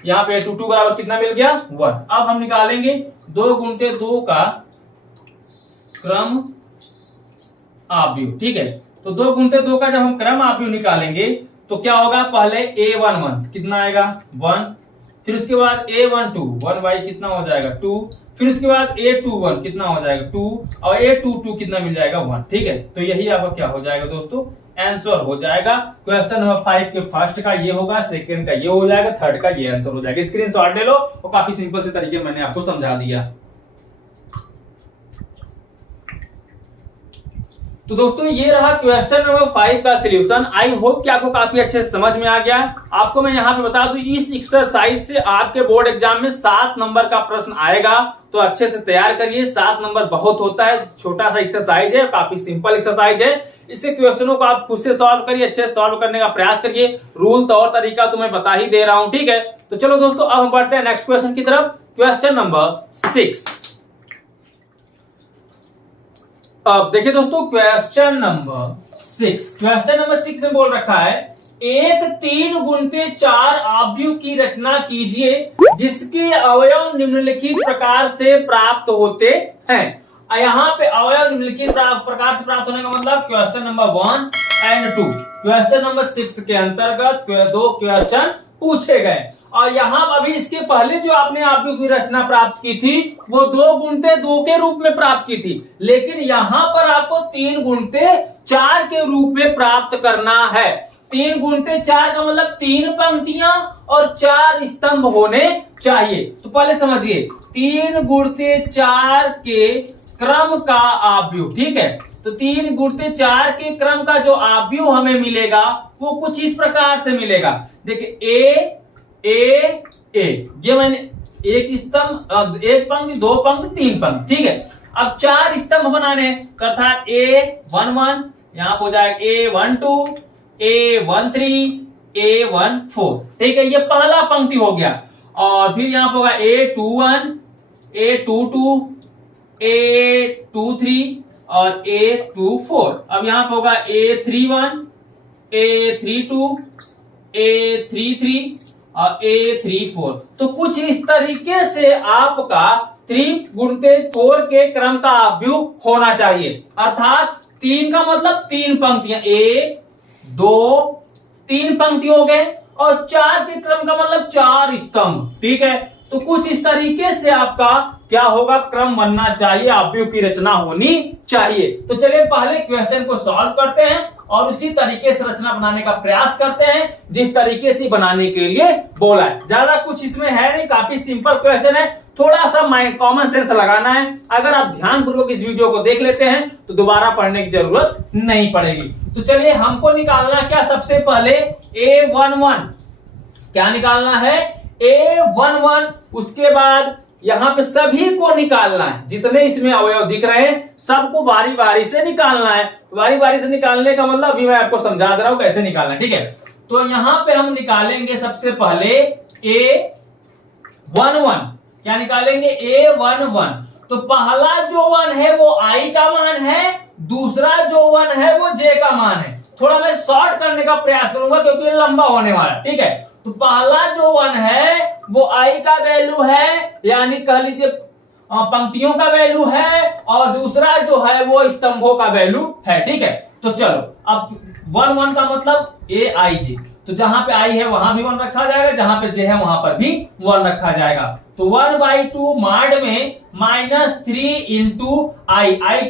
यहाँ पे A22 बराबर कितना मिल गया 1। अब हम निकालेंगे 2 गुणते 2 का क्रम आव्यूह। ठीक है, तो 2 गुणते 2 का जब हम क्रम आव्यूह निकालेंगे तो क्या होगा, पहले A11 कितना आएगा 1, फिर उसके बाद A12 1 कितना हो जाएगा 2, फिर उसके बाद A21 कितना हो जाएगा 2 और A22 कितना मिल जाएगा 1। ठीक है, तो यही आपका क्या हो जाएगा दोस्तों, आंसर हो जाएगा। क्वेश्चन नंबर 5 के फर्स्ट का ये होगा, सेकंड का ये हो जाएगा, थर्ड का ये आंसर हो जाएगा। स्क्रीनशॉट ले लो और काफी सिंपल से तरीके मैंने आपको समझा दिया। तो दोस्तों ये रहा क्वेश्चन नंबर 5 का सॉल्यूशन। आई होप कि आपको काफी अच्छे से समझ में आ गया। आपको मैं यहाँ पे बता दूं, इस एक्सरसाइज से आपके बोर्ड एग्जाम में 7 नंबर का प्रश्न आएगा, तो अच्छे से तैयार करिए। 7 नंबर बहुत होता है, छोटा सा एक्सरसाइज है, काफी सिंपल एक्सरसाइज है। इससे क्वेश्चनों को आप खुद से सॉल्व करिए, अच्छे से सॉल्व करने का प्रयास करिए। रूल तो और तरीका तो मैं बता ही दे रहा हूँ, ठीक है। तो चलो दोस्तों अब हम बढ़ते हैं नेक्स्ट क्वेश्चन की तरफ। Question number 6। अब देखिए दोस्तों क्वेश्चन नंबर 6 में बोल रखा है, एक 3 गुणित 4 आव्यूह की रचना कीजिए जिसके अवयव निम्नलिखित प्रकार से प्राप्त होते हैं। यहाँ पे अवयव निम्नलिखित प्रकार से प्राप्त होने का मतलब question number 1 and 2। Question number 6 के अंतर्गत 2 क्वेश्चन पूछे गए और यहाँ अभी इसके पहले जो आपने आव्यूह की रचना प्राप्त की थी वो 2 गुणित 2 के रूप में प्राप्त की थी, लेकिन यहाँ पर आपको 3 गुणित 4 के रूप में प्राप्त करना है। 3 गुणित 4 का मतलब 3 पंक्तियां और 4 स्तंभ होने चाहिए। तो पहले समझिए, 3 गुणित 4 के क्रम का आव्यूह, ठीक है। तो 3 गुणित 4 के क्रम का जो आव्यूह हमें मिलेगा वो कुछ इस प्रकार से मिलेगा। देखिए ये मैंने एक स्तंभ, एक पंक्ति, 2 पंक्ति, 3 पंक्ति, ठीक है। अब 4 स्तंभ बनाने हैं, अर्थात A11 यहां हो जाएगा, A12, A13, A14, ठीक है। ये पहला पंक्ति हो गया और फिर यहां होगा A21, A22, A23 और A24। अब यहां पे होगा A31, A32, A33 और A34। तो कुछ इस तरीके से आपका 3 गुणते 4 के क्रम का आव्यूह होना चाहिए। अर्थात 3 का मतलब 3 पंक्तियां, 1 2 3 पंक्ति हो गए, और 4 के क्रम का मतलब 4 स्तंभ। ठीक है, तो कुछ इस तरीके से आपका क्या होगा, क्रम बनना चाहिए, आव्यूह की रचना होनी चाहिए। तो चलिए पहले क्वेश्चन को सॉल्व करते हैं और उसी तरीके से रचना बनाने का प्रयास करते हैं जिस तरीके से बनाने के लिए बोला है। ज्यादा कुछ इसमें है नहीं, काफी सिंपल क्वेश्चन है, थोड़ा सा माइंड कॉमन सेंस लगाना है। अगर आप ध्यान पूर्वक इस वीडियो को देख लेते हैं तो दोबारा पढ़ने की जरूरत नहीं पड़ेगी। तो चलिए हमको निकालना क्या, सबसे पहले A11 क्या निकालना है, A11। उसके बाद यहां पे सभी को निकालना है, जितने इसमें अवयव दिख रहे हैं सबको बारी बारी से निकालना है। बारी बारी से निकालने का मतलब अभी मैं आपको समझा दे रहा हूं कैसे निकालना है। ठीक है, तो यहां पे हम निकालेंगे सबसे पहले A11। क्या निकालेंगे, A11। तो पहला जो 1 है वो I का मान है, दूसरा जो 1 है वो J का मान है। थोड़ा मैं शॉर्ट करने का प्रयास करूंगा क्योंकि ये लंबा होने वाला है। ठीक है, तो पहला जो 1 है वो I का वैल्यू है, यानी कह लीजिए पंक्तियों का वैल्यू है, और दूसरा जो है वो स्तंभों का वैल्यू है। ठीक है, तो चलो अब 1 का मतलब AIJ, तो जहां पे I है वहां भी 1 रखा जाएगा, जहां पे J है वहां पर भी 1 रखा जाएगा। तो 1/2 माड में -3 इंटू I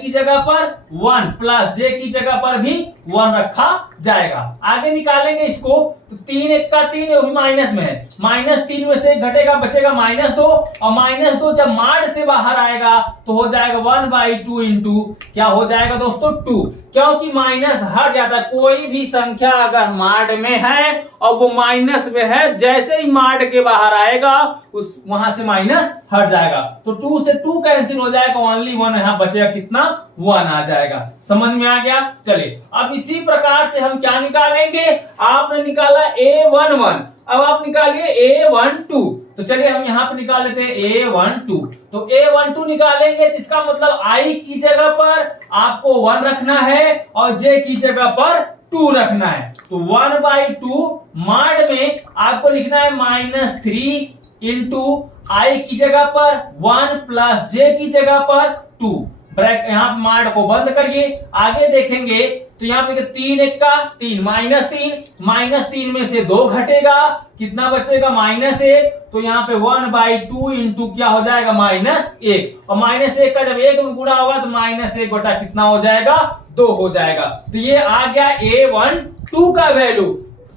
की जगह पर 1 प्लस J की जगह पर भी 1 रखा जाएगा। आगे निकालेंगे इसको, तो 3 1 का 3 वही माइनस में है, -3 में से घटेगा बचेगा -2, और -2 जब माड से बाहर आएगा तो हो जाएगा 1/2 इंटू क्या हो जाएगा दोस्तों 2, क्योंकि माइनस हट जाता है। कोई भी संख्या अगर माड में है और वो माइनस में है, जैसे ही माड के बाहर आएगा उस वहां से माइनस हट जाएगा, तो 2 से 2 कैंसिल हो जाएगा, ओनली 1 यहां बचेगा, कितना 1 आ जाएगा। समझ में आ गया। चलिए अब इसी प्रकार से हम क्या निकालेंगे, आपने निकाला A11, अब आप निकालिए A12। तो चलिए हम यहां पर निकाल लेते हैं A12। तो A12 निकालेंगे तो इसका मतलब I की जगह पर आपको 1 रखना है और J की जगह पर 2 रखना है। तो 1/2 माड में आपको लिखना है -3 इंटू I की जगह पर 1 प्लस J की जगह पर 2। ब्रैकेट यहां माड को बंद करिए। आगे देखेंगे तो यहाँ पे 3 1 का 3 -3 में से 2 घटेगा, कितना बचेगा -1। तो यहाँ पे 1/2 इंटू क्या हो जाएगा -1, और -1 का जब 1 में गुणा होगा तो -1 बटा कितना हो जाएगा 2 हो जाएगा। तो ये आ गया A12 का वैल्यू।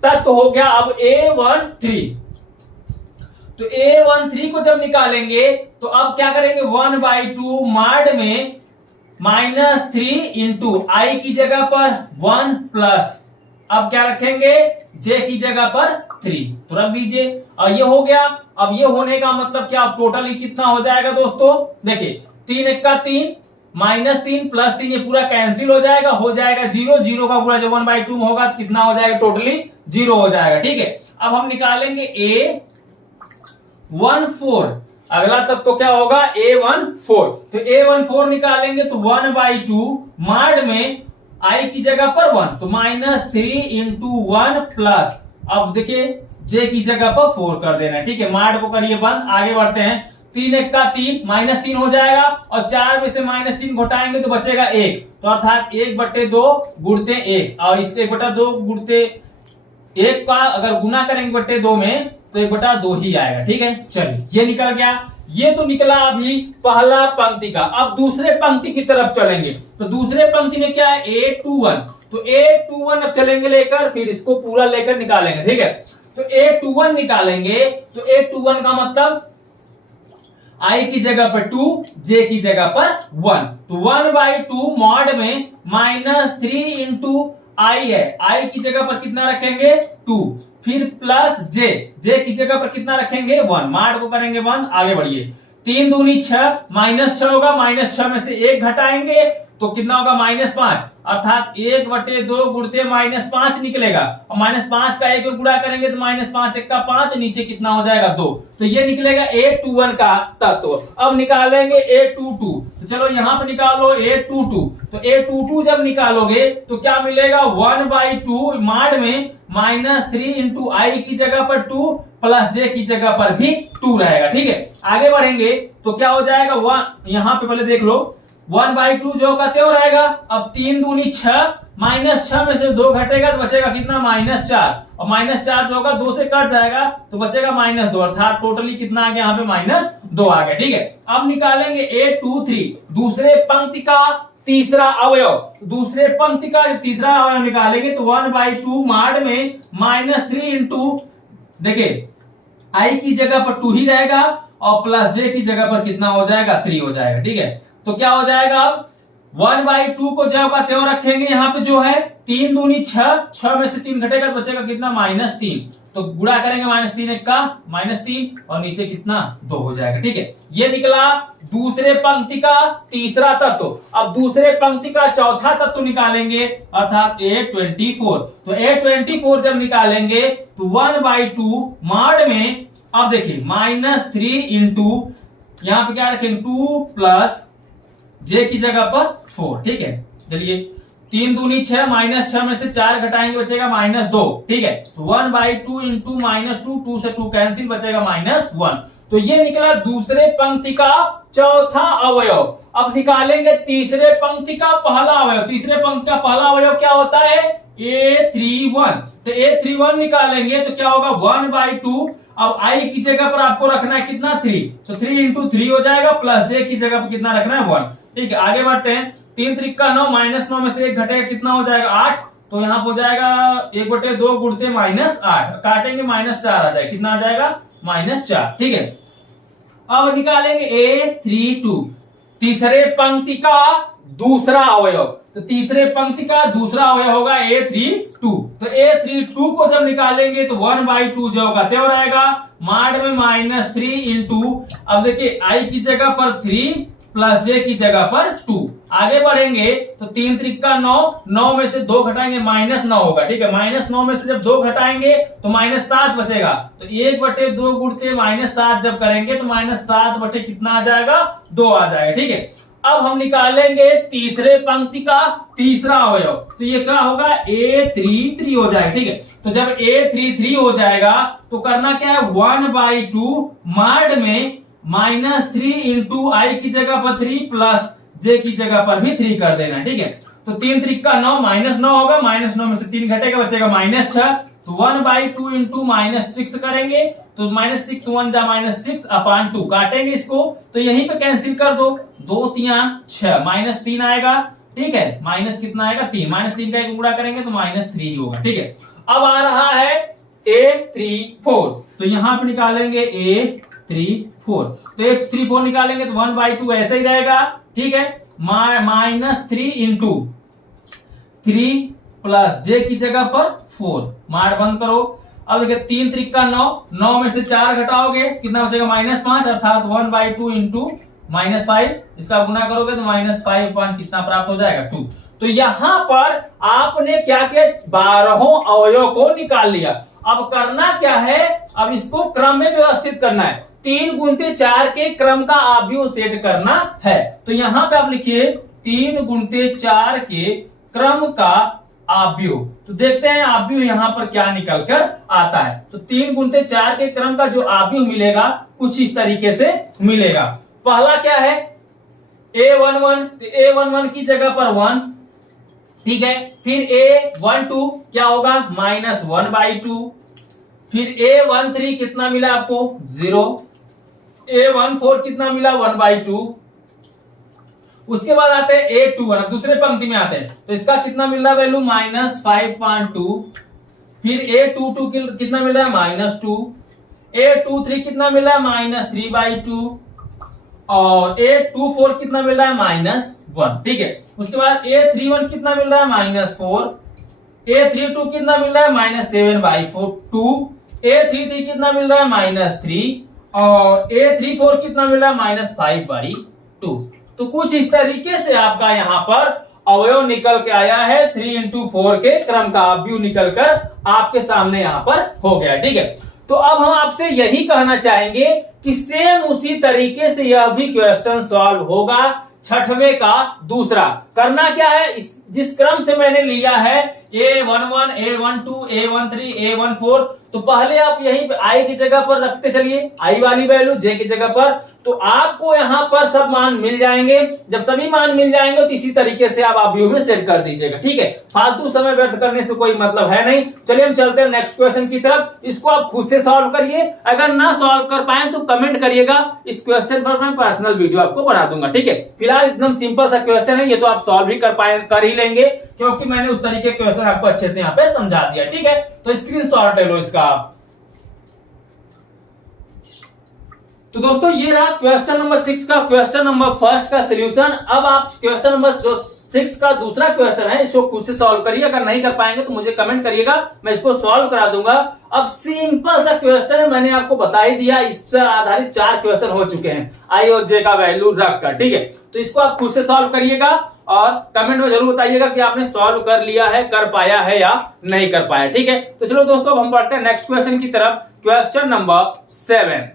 तब तो हो गया अब A13। तो A13 को जब निकालेंगे तो अब क्या करेंगे, 1/2 माड में -3 इंटू I की जगह पर 1 प्लस, अब क्या रखेंगे J की जगह पर 3, तो रख दीजिए। और ये हो गया। अब ये होने का मतलब क्या, टोटली कितना हो जाएगा दोस्तों, देखिए 3 1 का 3 -3 प्लस 3 ये पूरा कैंसिल हो जाएगा, हो जाएगा 0, 0 का पूरा जब 1/2 में होगा तो कितना हो जाएगा, टोटली 0 हो जाएगा। ठीक है, अब हम निकालेंगे A14। अगला तब तो क्या होगा A14। तो A14 निकालेंगे तो 1/2 माड में I की जगह पर 1, तो -3 इंटू 1 प्लस, अब देखिए J की जगह पर 4 कर देना है। ठीक है, माड को करिए बंद, आगे बढ़ते हैं। 3 1 का 3 -3 हो जाएगा, और 4 में से -3 घटाएंगे तो बचेगा 1, तो अर्थात 1/2 गुणते 1, और इससे 1/2 गुणते 1 का अगर गुना करेंगे 1/2 में तो 1/2 ही आएगा। ठीक है, चलिए ये निकल गया। ये तो निकला अभी पहला पंक्ति का। अब दूसरे पंक्ति की तरफ चलेंगे, तो दूसरे पंक्ति में क्या है, A21। तो A21 अब चलेंगे लेकर, फिर इसको पूरा लेकर निकालेंगे। ठीक है, तो A21 निकालेंगे तो A21 का मतलब I की जगह पर 2, J की जगह पर 1, तो 1/2 मॉड में -3 इंटू I है, I की जगह पर कितना रखेंगे 2, फिर प्लस J की जगह पर कितना रखेंगे 1, माड को करेंगे 1, आगे बढ़िए। 3 दूनी 6, -6 होगा, -6 में से 1 घटाएंगे तो कितना होगा -5, अर्थात 1/2 गुणते -5 निकलेगा, और -5 का 1 गुणा करेंगे तो -5 1 का 5, नीचे कितना हो जाएगा 2, तो ये निकलेगा A21 का तत्व। अब निकालेंगे A22, तो चलो यहाँ पे निकालो A22, तो A22 जब निकालोगे तो क्या मिलेगा 1/2 माड में -3 इंटू आई की जगह पर 2 प्लस जे की जगह पर भी 2 रहेगा। ठीक है, आगे बढ़ेंगे तो क्या हो जाएगा 1, यहाँ पे पहले देख लो 1/2 जो का त्यों रहेगा। अब 3 दूनी 6, -6 में से 2 घटेगा तो बचेगा कितना -4, और -4 जो होगा 2 से कट जाएगा तो बचेगा -2, अर्थात टोटली कितना आ गया यहाँ पे -2 आ गया। ठीक है, अब निकालेंगे A23, दूसरे पंक्ति का तीसरा अवयव, दूसरे पंक्ति का तीसरा अवयव निकालेंगे तो 1/2 माड में -3 इंटू, देखिए आई की जगह पर 2 ही रहेगा और प्लस जे की जगह पर कितना हो जाएगा 3 हो जाएगा। ठीक है, तो क्या हो जाएगा अब 1/2 को ज्यों का त्यों रखेंगे, यहाँ पे जो है 3 दूनी 6, 6 में से 3 घटेगा तो बचेगा कितना -3, तो गुणा करेंगे -3 1 का -3 और नीचे कितना 2 हो जाएगा। ठीक है, ये निकला दूसरे पंक्ति का तीसरा तत्व। अब दूसरे पंक्ति का चौथा तत्व निकालेंगे अर्थात A24, तो A24 जब निकालेंगे तो 1/2 माड में, अब देखिए -3 इंटू, यहाँ पे क्या रखेंगे 2 प्लस जे की जगह पर 4। ठीक है, चलिए 3 दूनी 6, -6 में से 4 घटाएंगे बचेगा -2। ठीक है, तो 1/2 इंटू -2, 2 से 2 कैंसिल, बचेगा -1। तो ये निकला दूसरे पंक्ति का चौथा अवयव। अब निकालेंगे तीसरे पंक्ति का पहला अवयव। तीसरे पंक्ति का पहला अवयव क्या होता है A31, तो A31 निकालेंगे तो क्या होगा 1/2, अब आई की जगह पर आपको रखना है कितना 3, तो 3 इंटू 3 हो जाएगा, प्लस जे की जगह पर कितना रखना है 1। ठीक है, आगे बढ़ते हैं, 3 त्रिक 9, -9 में से 1 घटेगा कितना हो जाएगा 8, तो यहाँ हो जाएगा 1/2 गुणते -8, काटेंगे -4 आ जाएगा, कितना आ जाएगा -4। ठीक है, अब निकालेंगे A32, तीसरे पंक्ति का दूसरा अवयव, तो तीसरे पंक्ति का दूसरा अवयव होगा A32, तो A32 को जब निकालेंगे तो 1/2 जो होगा त्यों रहेगा, माड में -3 इंटू, अब देखिए आई की जगह पर 3 प्लस जे की जगह पर 2। आगे बढ़ेंगे तो 3 त्रिक 9, 9 में से 2 घटाएंगे -9 होगा। ठीक है, -9 में से जब 2 घटाएंगे तो -7 बचेगा, तो 1/2 गुणते -7 जब करेंगे तो -7 बटे कितना आ जाएगा 2 आ जाएगा। ठीक है, अब हम निकालेंगे तीसरे पंक्ति का तीसरा अवयव, तो ये क्या होगा A33 हो जाएगा। ठीक है, तो जब A33 हो जाएगा तो करना क्या है 1/2 माड में -3 इंटू आई की जगह पर 3 प्लस जे की जगह पर भी 3 कर देना। ठीक है, तो 3 त्रिक 9, -9 होगा, -9 में से 3 घटेगा बचेगा -6, तो 1/2 इंटू -6 करेंगे तो -6 1 जा -6 अपान 2, काटेंगे इसको तो यहीं पे कैंसिल कर दो, 2 3 6, -3 आएगा। ठीक है, माइनस कितना आएगा 3, -3 का एक गुणा करेंगे तो -3 होगा। ठीक है, अब आ रहा है A34, तो यहां पे निकालेंगे A34, तो A34 निकालेंगे तो 1/2 ऐसा ही रहेगा। ठीक है, -3 इंटू 3 प्लस जे की जगह पर 4, मार बंद करो। अब देखिए 3 त्रिक 9, 9 में से 4 घटाओगे कितना बचेगा -5, अर्थात 1/2 इंटू -5, इसका गुना करोगे तो -5 कितना प्राप्त हो जाएगा 2। तो यहां पर आपने क्या किया 12 अवयव को निकाल लिया। अब करना क्या है, अब इसको क्रम में व्यवस्थित करना है, 3 गुणते 4 के क्रम का आव्यूह सेट करना है। तो यहां पे आप लिखिए 3 गुणते 4 के क्रम का आव्यूह, तो देखते हैं आव्यूह यहां पर क्या निकल कर आता है। तो 3 गुणते 4 के क्रम का जो आव्यूह मिलेगा कुछ इस तरीके से मिलेगा। पहला क्या है A11, तो A11 की जगह पर 1, ठीक है, फिर A12 क्या होगा -1/2, फिर A13 कितना मिला आपको 0, A14 कितना मिला 1/2, उसके बाद आते हैं A21, दूसरे पंक्ति में आते हैं तो इसका कितना मिल रहा है वैल्यू -5.2, फिर A22 कितना मिल रहा है -2, A23 कितना मिल रहा है -3/2 और A24 कितना मिल रहा है -1। ठीक है, उसके बाद A31 कितना मिल रहा है -4, A32 कितना मिल रहा है -7/2, A33 कितना मिल रहा है -3 और A34 कितना मिला -5/2। तो कुछ इस तरीके से आपका यहाँ पर अवयव निकल के आया है। 3×4 के क्रम का अवयव निकल कर आपके सामने यहाँ पर हो गया। ठीक है, तो अब हम आपसे यही कहना चाहेंगे कि सेम उसी तरीके से यह भी क्वेश्चन सॉल्व होगा। छठवें का दूसरा करना क्या है, जिस क्रम से मैंने लिया है A11, A12, A13, A14, तो पहले आप यही आई की जगह पर रखते चलिए, आई वाली वैल्यू जे की जगह पर, तो आपको यहाँ पर सब मान मिल जाएंगे। जब सभी मान मिल जाएंगे तो इसी तरीके से आप अवयव में सेट कर दीजिएगा। ठीक है, फालतू समय व्यर्थ करने से कोई मतलब है नहीं। चलिए हम चलते हैं नेक्स्ट क्वेश्चन की तरफ। इसको आप खुद से सॉल्व करिए, अगर ना सॉल्व कर पाए तो कमेंट करिएगा, इस क्वेश्चन पर मैं पर्सनल वीडियो आपको बना दूंगा। ठीक है, फिलहाल एकदम सिंपल सा क्वेश्चन है, ये तो आप सॉल्व ही कर ही लेंगे क्योंकि मैंने उस तरीके क्वेश्चन आपको अच्छे से यहाँ पे समझा दिया। ठीक है, तो स्क्रीनशॉट ले लो इसका। तो दोस्तों ये रहा क्वेश्चन नंबर 6 का क्वेश्चन नंबर फर्स्ट का सॉल्यूशन। अब आप क्वेश्चन नंबर जो 6 का दूसरा क्वेश्चन है इसको खुद से सॉल्व करिए, अगर नहीं कर पाएंगे तो मुझे कमेंट करिएगा, मैं इसको सॉल्व करा दूंगा। अब सिंपल सा क्वेश्चन है, मैंने आपको बता ही दिया, इस पर आधारित 4 क्वेश्चन हो चुके हैं आई और जे का वैल्यू रखकर। ठीक है, तो इसको आप खुद से सॉल्व करिएगा और कमेंट में जरूर बताइएगा कि आपने सॉल्व कर लिया है, कर पाया है या नहीं कर पाया। ठीक है, तो चलो दोस्तों अब हम बढ़ते हैं नेक्स्ट क्वेश्चन की तरफ, क्वेश्चन नंबर 7।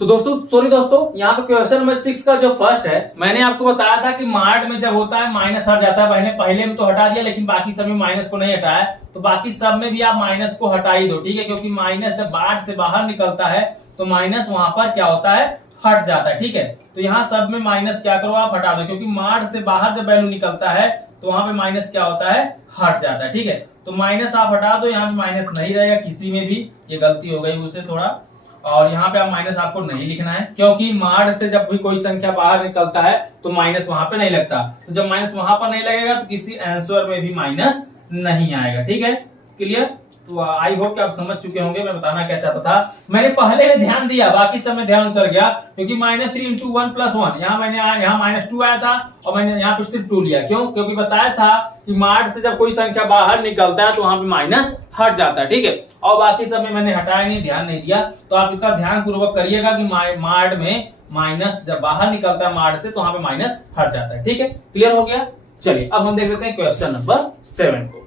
तो दोस्तों यहाँ पे क्वेश्चन नंबर 6 का जो फर्स्ट है, मैंने आपको बताया था कि मार्ट में जब होता है माइनस हट जाता है। मैंने पहले में तो हटा दिया, लेकिन बाकी सब में माइनस को नहीं हटाया, तो बाकी सब में भी आप माइनस को हटा ही दो। ठीक है, क्योंकि माइनस जब मार्ट से बाहर निकलता है तो माइनस वहां पर क्या होता है, हट जाता है। ठीक है, तो यहाँ सब में माइनस क्या करो, आप हटा दो, क्योंकि मार्ट से बाहर जब वैल्यू निकलता है तो वहां पे माइनस क्या होता है, हट जाता है। ठीक है, तो माइनस आप हटा दो, यहाँ पे माइनस नहीं रहेगा किसी में भी, ये गलती हो गई मुझसे थोड़ा। और यहाँ पे आप माइनस आपको नहीं लिखना है, क्योंकि मार्ट से जब भी कोई संख्या बाहर निकलता है तो माइनस वहां पे नहीं लगता, तो जब माइनस वहां पर नहीं लगेगा तो किसी आंसर में भी माइनस नहीं आएगा। ठीक है, क्लियर? तो आई होप कि आप समझ चुके होंगे मैं बताना क्या चाहता था। मैंने पहले में ध्यान दिया, बाकी सब में ध्यान उतर गया, क्योंकि -3 × 1 + 1 यहाँ मैंने यहाँ -2 आया था और मैंने यहाँ पे सिर्फ 2 लिया। क्यों? क्योंकि बताया था कि मार्ट से जब कोई संख्या बाहर निकलता है तो वहां पे माइनस हट जाता है। ठीक है, और बाकी सब में मैंने हटाया नहीं, ध्यान नहीं दिया, तो आप इसका ध्यान पूर्वक करिएगा कि मार्ट में माइनस जब बाहर निकलता है मार्ट से तो वहां पे माइनस हट जाता है। ठीक है, क्लियर हो गया? चलिए अब हम देख लेते हैं क्वेश्चन नंबर 7 को।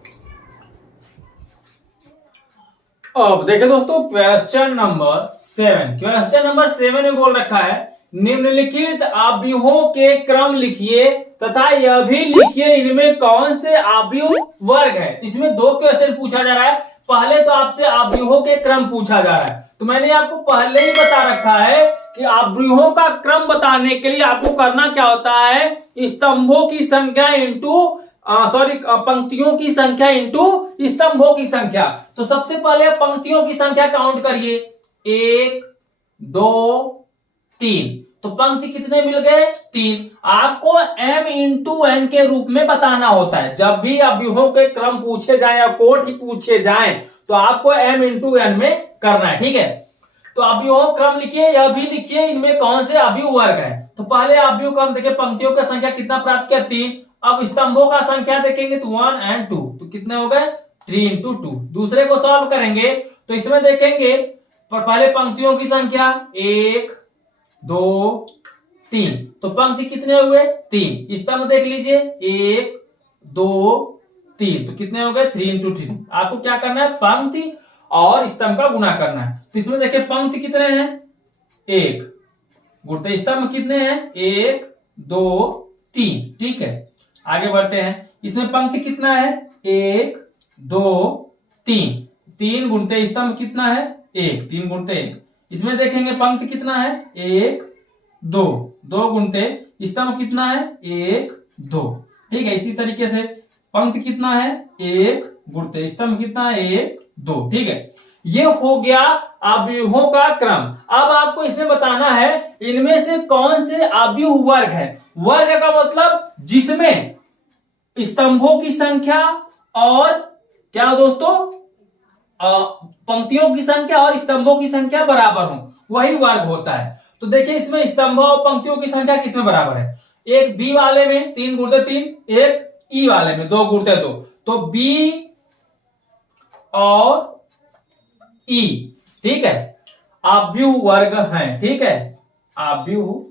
अब देखिए दोस्तों क्वेश्चन नंबर 7, क्वेश्चन नंबर 7 में बोल रखा है निम्नलिखित अवयवों के क्रम लिखिए तथा यह भी लिखिए इनमें कौन से अवयव वर्ग है। इसमें 2 क्वेश्चन पूछा जा रहा है। पहले तो आपसे अवयवों के क्रम पूछा जा रहा है, तो मैंने आपको पहले ही बता रखा है कि अवयवों का क्रम बताने के लिए आपको करना क्या होता है, स्तंभों की संख्या इंटू पंक्तियों की संख्या इंटू स्तंभों की संख्या। तो सबसे पहले पंक्तियों की संख्या काउंट करिए, 1 2 3, तो पंक्ति कितने मिल गए, 3। आपको m × n के रूप में बताना होता है। जब भी अवयवों के क्रम पूछे जाए या कोट ही पूछे जाए तो आपको m × n में करना है। ठीक है, तो अवयवों क्रम लिखिए, यह भी लिखिए इनमें कौन से अवयव वर्ग है। तो पहले अवयव क्रम देखिए, पंक्तियों का संख्या कितना प्राप्त किया, 3। अब स्तंभों का संख्या देखेंगे तो 1 और 2, तो कितने हो गए, 3 × 2। दूसरे को सॉल्व करेंगे तो इसमें देखेंगे पहले पंक्तियों की संख्या 1 2 3, तो पंक्ति कितने हुए, 3। स्तंभ देख लीजिए 1 2 3, तो कितने हो गए, 3 × 3। आपको क्या करना है, पंक्ति और स्तंभ का गुणा करना है। तो इसमें देखिए पंक्ति कितने हैं, 1, गुणते स्तंभ कितने हैं, 1 2 3। ठीक है, आगे बढ़ते हैं। इसमें पंक्ति कितना है, 1 2 3, 3 गुणते स्तंभ कितना है, 1, 3 गुणते 1। इसमें देखेंगे पंक्ति कितना है, 1 2, 2 गुणते स्तंभ कितना है, 1 2। ठीक है, इसी तरीके से पंक्ति कितना है, 1 गुणते स्तंभ कितना है, 1 2। ठीक है, ये हो गया अवयवों का क्रम। अब आपको इसमें बताना है इनमें से कौन से अवयव वर्ग है। वर्ग का मतलब जिसमें स्तंभों की संख्या और क्या दोस्तों, पंक्तियों की संख्या और स्तंभों की संख्या बराबर हो, वही वर्ग होता है। तो देखिए इसमें स्तंभों और पंक्तियों की संख्या किसमें बराबर है, एक बी वाले में 3 × 3, एक ई वाले में 2 × 2। तो बी और ई ठीक है, आव्यूह वर्ग हैं, ठीक है, आव्यूह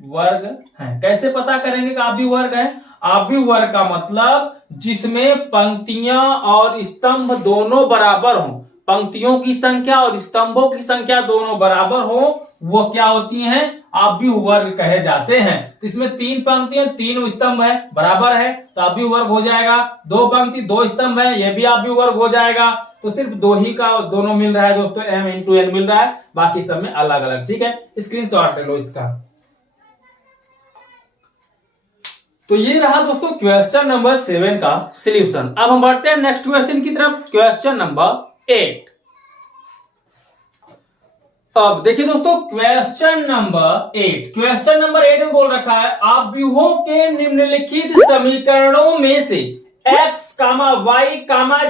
वर्ग है। कैसे पता करेंगे कि आव्यूह वर्ग है? आव्यूह वर्ग का मतलब जिसमें पंक्तियां और स्तंभ दोनों बराबर हों, पंक्तियों की संख्या और स्तंभों की संख्या दोनों बराबर हो, वो क्या होती हैं? आव्यूह वर्ग कहे जाते हैं। तो इसमें 3 पंक्तियां 3 स्तंभ है, बराबर है, तो आव्यूह वर्ग हो जाएगा। 2 पंक्ति 2 स्तंभ है, ये भी आव्यूह वर्ग हो जाएगा। तो सिर्फ 2 ही का दोनों मिल रहा है दोस्तों, m इंटू n मिल रहा है, बाकी सब में अलग अलग। ठीक है, स्क्रीनशॉट ले लो इसका। तो ये रहा दोस्तों क्वेश्चन नंबर 7 का सॉल्यूशन। अब हम बढ़ते हैं नेक्स्ट क्वेश्चन की तरफ, क्वेश्चन नंबर 8। अब देखिए दोस्तों क्वेश्चन नंबर 8, क्वेश्चन नंबर 8 में बोल रखा है आव्यूहों के निम्नलिखित समीकरणों में से x, y,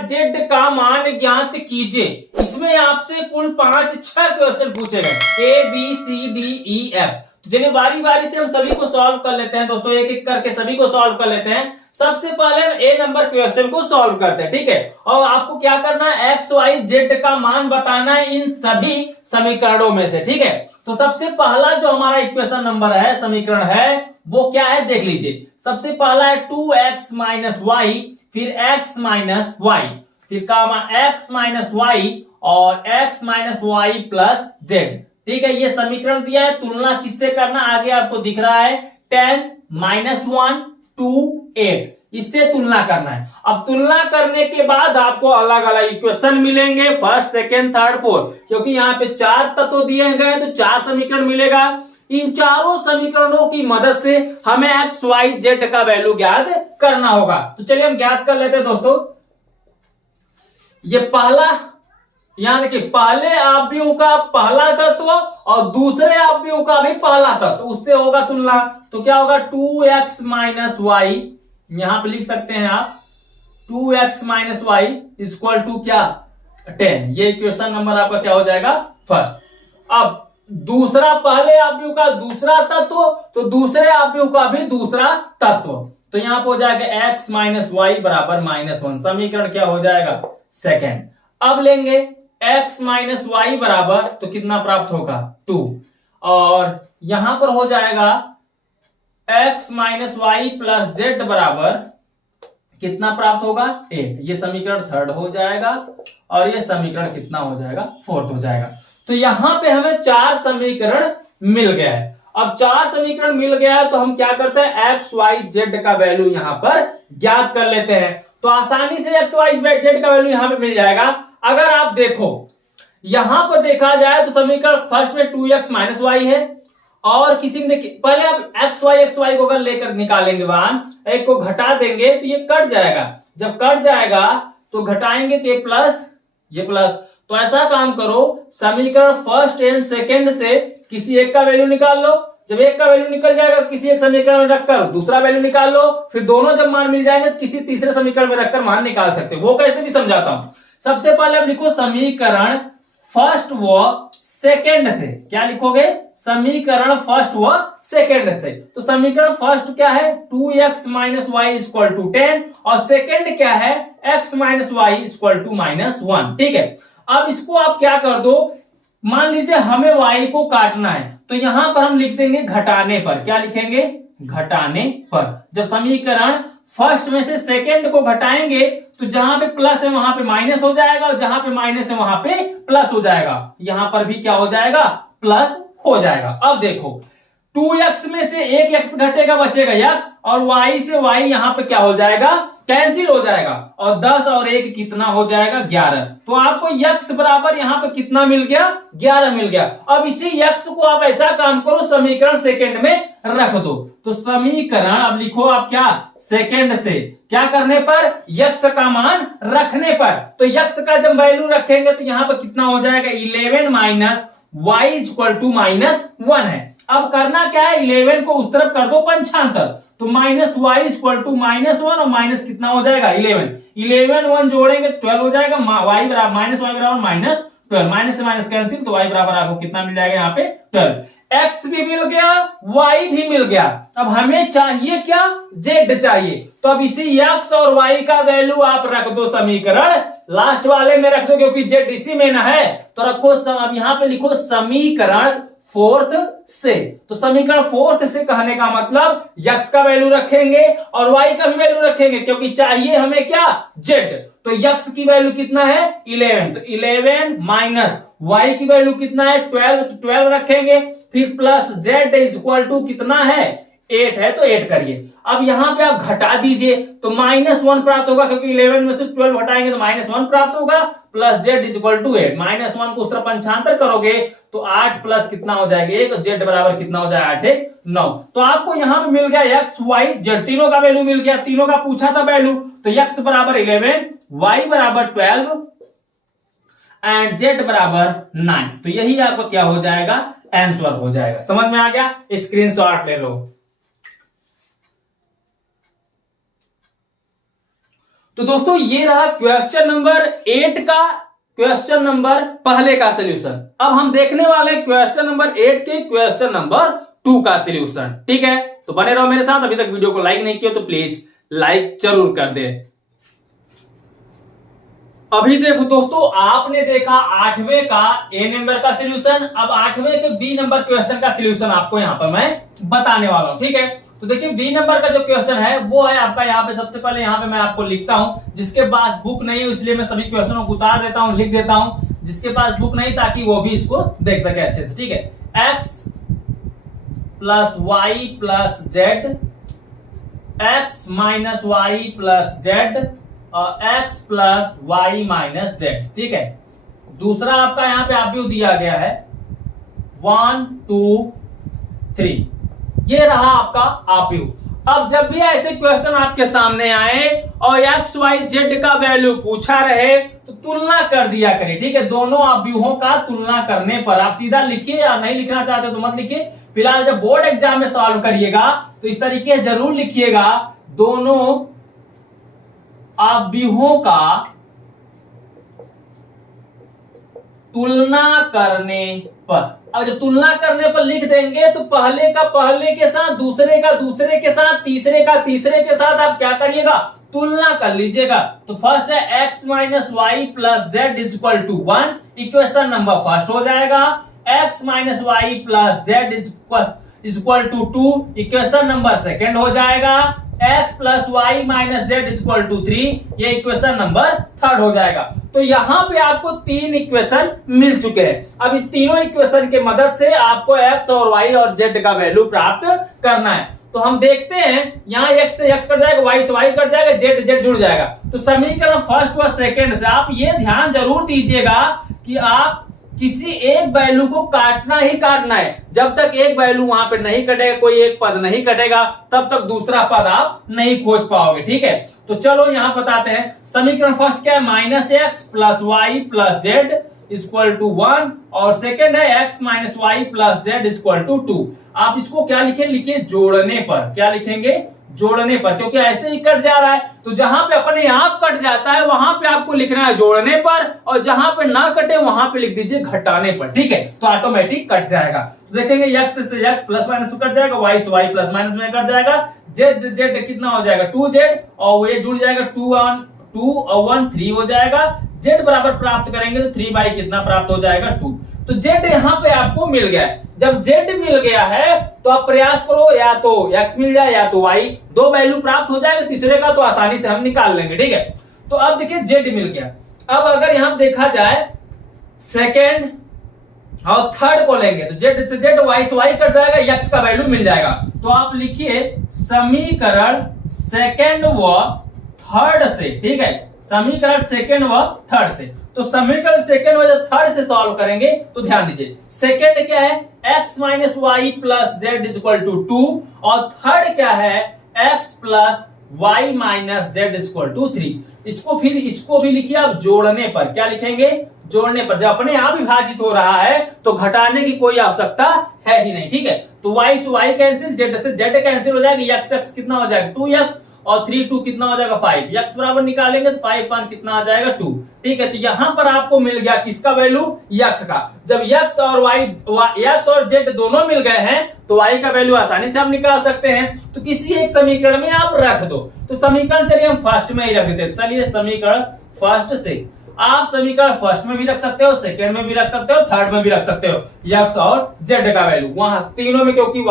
z का मान ज्ञात कीजिए। इसमें आपसे कुल 5-6 क्वेश्चन पूछे गए, A, B, C, D, E, F। तो चलिए बारी बारी से हम सभी को सॉल्व कर लेते हैं दोस्तों, एक एक करके सभी को सॉल्व कर लेते हैं। सबसे पहले हम A नंबर क्वेश्चन को सॉल्व करते हैं, ठीक है। और आपको क्या करना है, x, y, z का मान बताना है इन सभी समीकरणों में से, ठीक है। तो सबसे पहला जो हमारा इक्वेशन नंबर है, समीकरण है, वो क्या है देख लीजिए। सबसे पहला है 2x माइनस वाई, फिर x माइनस वाई, फिर कामा x माइनस वाई और x minus Y plus Z, ठीक है। ये समीकरण दिया है, तुलना किससे करना आगे आपको दिख रहा है 10 माइनस 1 2 8, इससे तुलना करना है। अब तुलना करने के बाद आपको अलग अलग इक्वेशन मिलेंगे, फर्स्ट सेकेंड थर्ड फोर्थ, क्योंकि यहाँ पे 4 तत्व दिए गए तो 4 समीकरण मिलेगा। इन चारों समीकरणों की मदद से हमें एक्स वाई जेड का वैल्यू ज्ञात करना होगा। तो चलिए हम ज्ञात कर लेते हैं दोस्तों। ये पहला, यहां देखिए, पहले आव्यूह का पहला तत्व और दूसरे आव्यूह का भी पहला तत्व, उससे होगा तुलना। तो क्या होगा 2x माइनस वाई, यहां पे लिख सकते हैं आप 2x minus Y equal to क्या 10। ये इक्वेशन नंबर आपका क्या हो जाएगा फर्स्ट। अब दूसरा, पहले आव्यूह का दूसरा तत्व तो दूसरे आव्यूह का भी दूसरा तत्व, तो यहां पर हो जाएगा x माइनस वाई बराबर -1, समीकरण क्या हो जाएगा सेकेंड। अब लेंगे x माइनस वाई बराबर, तो कितना प्राप्त होगा 2, और यहां पर हो जाएगा x minus Y plus Z बराबर कितना प्राप्त होगा 8। ये समीकरण थर्ड हो जाएगा और ये समीकरण कितना हो जाएगा फोर्थ हो जाएगा। तो यहां पे हमें 4 समीकरण मिल गया है। अब 4 समीकरण मिल गया है तो हम क्या करते हैं एक्स वाई जेड का वैल्यू यहां पर ज्ञात कर लेते हैं। तो आसानी से एक्स वाई जेड का वैल्यू यहां पे मिल जाएगा। अगर आप देखो यहां पर देखा जाए तो समीकरण फर्स्ट में 2x माइनस वाई है, और किसी में देखिए पहले आप एक्स वाई को अगर लेकर निकालेंगे वन, एक को घटा देंगे तो ये कट जाएगा, जब कट जाएगा तो घटाएंगे तो ये प्लस। तो ऐसा काम करो, समीकरण फर्स्ट एंड सेकंड से किसी एक का वैल्यू निकाल लो, जब एक का वैल्यू निकल जाएगा किसी एक समीकरण में रखकर दूसरा वैल्यू निकाल लो, फिर दोनों जब मान मिल जाएंगे तो किसी तीसरे समीकरण में रखकर मान निकाल सकते हो। वो कैसे भी समझाता हूं। सबसे पहले आप लिखो समीकरण फर्स्ट व सेकंड से, क्या लिखोगे समीकरण फर्स्ट व सेकंड से। तो समीकरण फर्स्ट क्या है 2x minus Y equal to 10 और सेकंड क्या है x minus Y equal to -1, ठीक है। अब इसको आप क्या कर दो, मान लीजिए हमें y को काटना है तो यहां पर हम लिख देंगे घटाने पर, क्या लिखेंगे घटाने पर। जब समीकरण फर्स्ट में से सेकंड को घटाएंगे तो जहां पे प्लस है वहां पे माइनस हो जाएगा और जहां पे माइनस है वहां पे प्लस हो जाएगा, यहां पर भी क्या हो जाएगा प्लस हो जाएगा। अब देखो 2x में से एक x घटेगा बचेगा x, और y से y यहां पे क्या हो जाएगा कैंसिल हो जाएगा, और 10 और 1 कितना हो जाएगा 11। तो आपको x बराबर यहां पे कितना मिल गया 11 मिल गया। अब इसी x को आप ऐसा काम करो समीकरण सेकंड में रख दो। तो समीकरण अब लिखो आप क्या सेकंड से, क्या करने पर x का मान रखने पर। तो x का जब वैल्यू रखेंगे तो यहां पर कितना हो जाएगा 11 माइनस y इक्वल टू -1 है। अब करना क्या है 11 को उस तरफ कर दो पंचांतर, तो माइनस वाई इक्वल टू -1 और माइनस कितना हो जाएगा 11 1 जोड़ेंगे तो 12 हो जाएगा, वाई बराबर -y बराबर -12, माइनस से माइनस कैंसिल, तो y बराबर आपको कितना मिल जाएगा यहाँ पे 12। x भी मिल गया, y भी मिल गया। अब हमें चाहिए क्या, z चाहिए। तो अब इसी x और y का वैल्यू आप रख दो समीकरण लास्ट वाले में रख दो, क्योंकि z इसी में ना है। तो रखो अब यहां पे लिखो समीकरण फोर्थ से। तो समीकरण फोर्थ से कहने का मतलब x का वैल्यू रखेंगे और y का भी वैल्यू रखेंगे, क्योंकि चाहिए हमें क्या, z। तो x की वैल्यू कितना है 11, तो 11 माइनस y की वैल्यू कितना है 12, तो 12 रखेंगे। फिर plus z is equal to कितना है 8 है, तो 8 करिए। अब यहां पे आप घटा दीजिए तो -1 प्राप्त होगा, क्योंकि 11 में से 12 घटाएंगे तो -1 प्राप्त होगा। Plus z is equal to 8, -1 को उस तरफ पंचांतर करोगे तो 8 प्लस कितना हो जाएगा 1, z बराबर कितना हो जाएगा 8 1 9। तो आपको यहां पे मिल गया x y z तीनों का वैल्यू मिल गया, तीनों का पूछा था वैल्यू। तो x बराबर 11, y बराबर 12 एंड z बराबर 9। तो यही आपका क्या हो जाएगा, आंसर हो जाएगा। समझ में आ गया, स्क्रीनशॉट ले लो। तो दोस्तों ये रहा क्वेश्चन नंबर 8 का, क्वेश्चन नंबर पहले का सॉल्यूशन। अब हम देखने वाले क्वेश्चन नंबर 8 के क्वेश्चन नंबर 2 का सॉल्यूशन। ठीक है, तो बने रहो मेरे साथ। अभी तक वीडियो को लाइक नहीं किया तो प्लीज लाइक जरूर कर दे। अभी देखो दोस्तों, आपने देखा 8वें का ए नंबर का सॉल्यूशन। अब 8वें के बी नंबर क्वेश्चन का सॉल्यूशन आपको यहां पर मैं बताने वाला हूं। ठीक है, तो देखिए बी नंबर का जो क्वेश्चन है वो है आपका यहाँ पे, सबसे पहले यहाँ पे मैं आपको लिखता हूं, जिसके पास बुक नहीं है इसलिए मैं सभी क्वेश्चनों को उतार देता हूं, लिख देता हूं, जिसके पास बुक नहीं ताकि वो भी इसको देख सके अच्छे से। ठीक है, x plus Y plus Z, X minus Y plus Z और x plus Y minus Z. ठीक है, दूसरा आपका यहाँ पे आप दिया गया है 1 2 3, ये रहा आपका आप यू। अब जब भी ऐसे क्वेश्चन आपके सामने आए और एक्स वाई जेड का वैल्यू पूछा रहे तो तुलना कर दिया करें। ठीक है, दोनों अवयवों का तुलना करने पर आप सीधा लिखिए, या नहीं लिखना चाहते तो मत लिखिए। फिलहाल जब बोर्ड एग्जाम में सॉल्व करिएगा तो इस तरीके से जरूर लिखिएगा, दोनों अवयवों का तुलना करने पर। अब जब तुलना करने पर लिख देंगे तो पहले का पहले के साथ, दूसरे का दूसरे के साथ, तीसरे का तीसरे के साथ आप क्या करिएगा, तुलना कर लीजिएगा। तो फर्स्ट है x minus Y plus Z is equal to 1, equation number first हो जाएगा। x minus Y plus Z is equal to 2, equation number second हो जाएगा। x plus Y minus Z is equal to 3, ये equation number third हो जाएगा। तो यहां पे आपको 3 इक्वेशन मिल चुके हैं। अब इन तीनों इक्वेशन के मदद से आपको x और y और z का वैल्यू प्राप्त करना है। तो हम देखते हैं, यहाँ x से x कट जाएगा, y से y कट जाएगा, z z जुड़ जाएगा। तो समीकरण फर्स्ट व सेकेंड से आप ये ध्यान जरूर दीजिएगा कि आप किसी एक वैल्यू को काटना ही काटना है। जब तक एक वैल्यू वहां पे नहीं कटेगा, कोई एक पद नहीं कटेगा, तब तक दूसरा पद आप नहीं खोज पाओगे। ठीक है, तो चलो यहां बताते हैं। समीकरण फर्स्ट क्या है, minus X plus Y plus Z equal to 1, और सेकेंड है x minus Y plus Z equal to 2। आप इसको क्या लिखे, लिखिए जोड़ने पर। क्या लिखेंगे, जोड़ने पर, क्योंकि ऐसे ही कट जा रहा है। तो जहां पे अपने आप कट जाता है वहां पे आपको लिखना है जोड़ने पर, और जहां पे ना कटे वहां पे लिख दीजिए घटाने पर। ठीक है, तो ऑटोमेटिक कट जाएगा। तो देखेंगे x से x प्लस माइनस में कट जाएगा, y से y प्लस माइनस में कट जाएगा, z कितना हो जाएगा 2z, और ये जुड़ जाएगा 2 और 1 3 हो जाएगा। z बराबर प्राप्त करेंगे तो 3 बाई कितना प्राप्त हो जाएगा 2। तो z यहां पे आपको मिल गया है। जब z मिल गया है तो आप प्रयास करो, या तो x मिल जाए या तो y, दो वैल्यू प्राप्त हो जाएगा, तीसरे का तो आसानी से हम निकाल लेंगे। ठीक है, तो अब देखिए z मिल गया। अब अगर यहां देखा जाए सेकेंड और थर्ड को लेंगे तो z से z, y से y कट जाएगा, x का वैल्यू मिल जाएगा। तो आप लिखिए समीकरण सेकेंड व थर्ड से। ठीक है, समीकरण सेकेंड व थर्ड से। तो समीकरण सेकेंड व थर्ड से सॉल्व करेंगे तो ध्यान दीजिए, सेकेंड क्या है x minus Y plus Z is equal to 2, और थर्ड क्या है x plus Y minus Z is equal to 3। इसको भी लिखिए आप जोड़ने पर। क्या लिखेंगे, जोड़ने पर। जब अपने आप विभाजित हो रहा है तो घटाने की कोई आवश्यकता है ही नहीं। ठीक है, तो y से y कैंसिल, z से z कैंसिल हो जाएगा, x कितना हो जाएगा 2x, और 3 2 कितना हो जाएगा 5। x बराबर निकालेंगे तो 5 1 कितना आ जाएगा 2। ठीक है, तो यहां पर आपको मिल गया किसका वैल्यू, x का। जब x और x और z दोनों मिल गए हैं तो y का वैल्यू आसानी से आप निकाल सकते हैं। तो किसी एक समीकरण में आप रख दो। तो समीकरण चलिए हम फर्स्ट में ही रख देते हैं। चलिए समीकरण फर्स्ट से आप समीकरण फर्स्ट में भी रख सकते हो, सेकंड में भी रख सकते हो, थर्ड में भी रख सकते हो x और z का वैल्यू वहां तीनों में, क्योंकि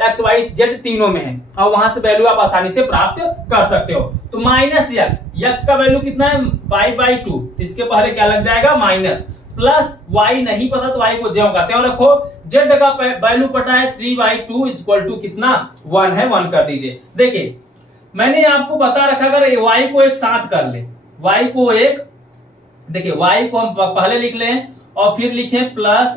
x y z तीनों में है और वहां से वैल्यू आप आसानी से प्राप्त कर सकते हो। तो माइनस x का वैल्यू कितना है 5/2, इसके पहले क्या लग जाएगा माइनस, प्लस y नहीं पता तो y को ज्यों का त्यों रखो। z का वैल्यू पता है 3/2 इक्वल टू कितना 1 है, 1 कर दीजिए। देखिए मैंने आपको बता रखा अगर y को एक साथ कर ले, y को एक, देखिए y को हम पहले लिख लें और फिर लिखें प्लस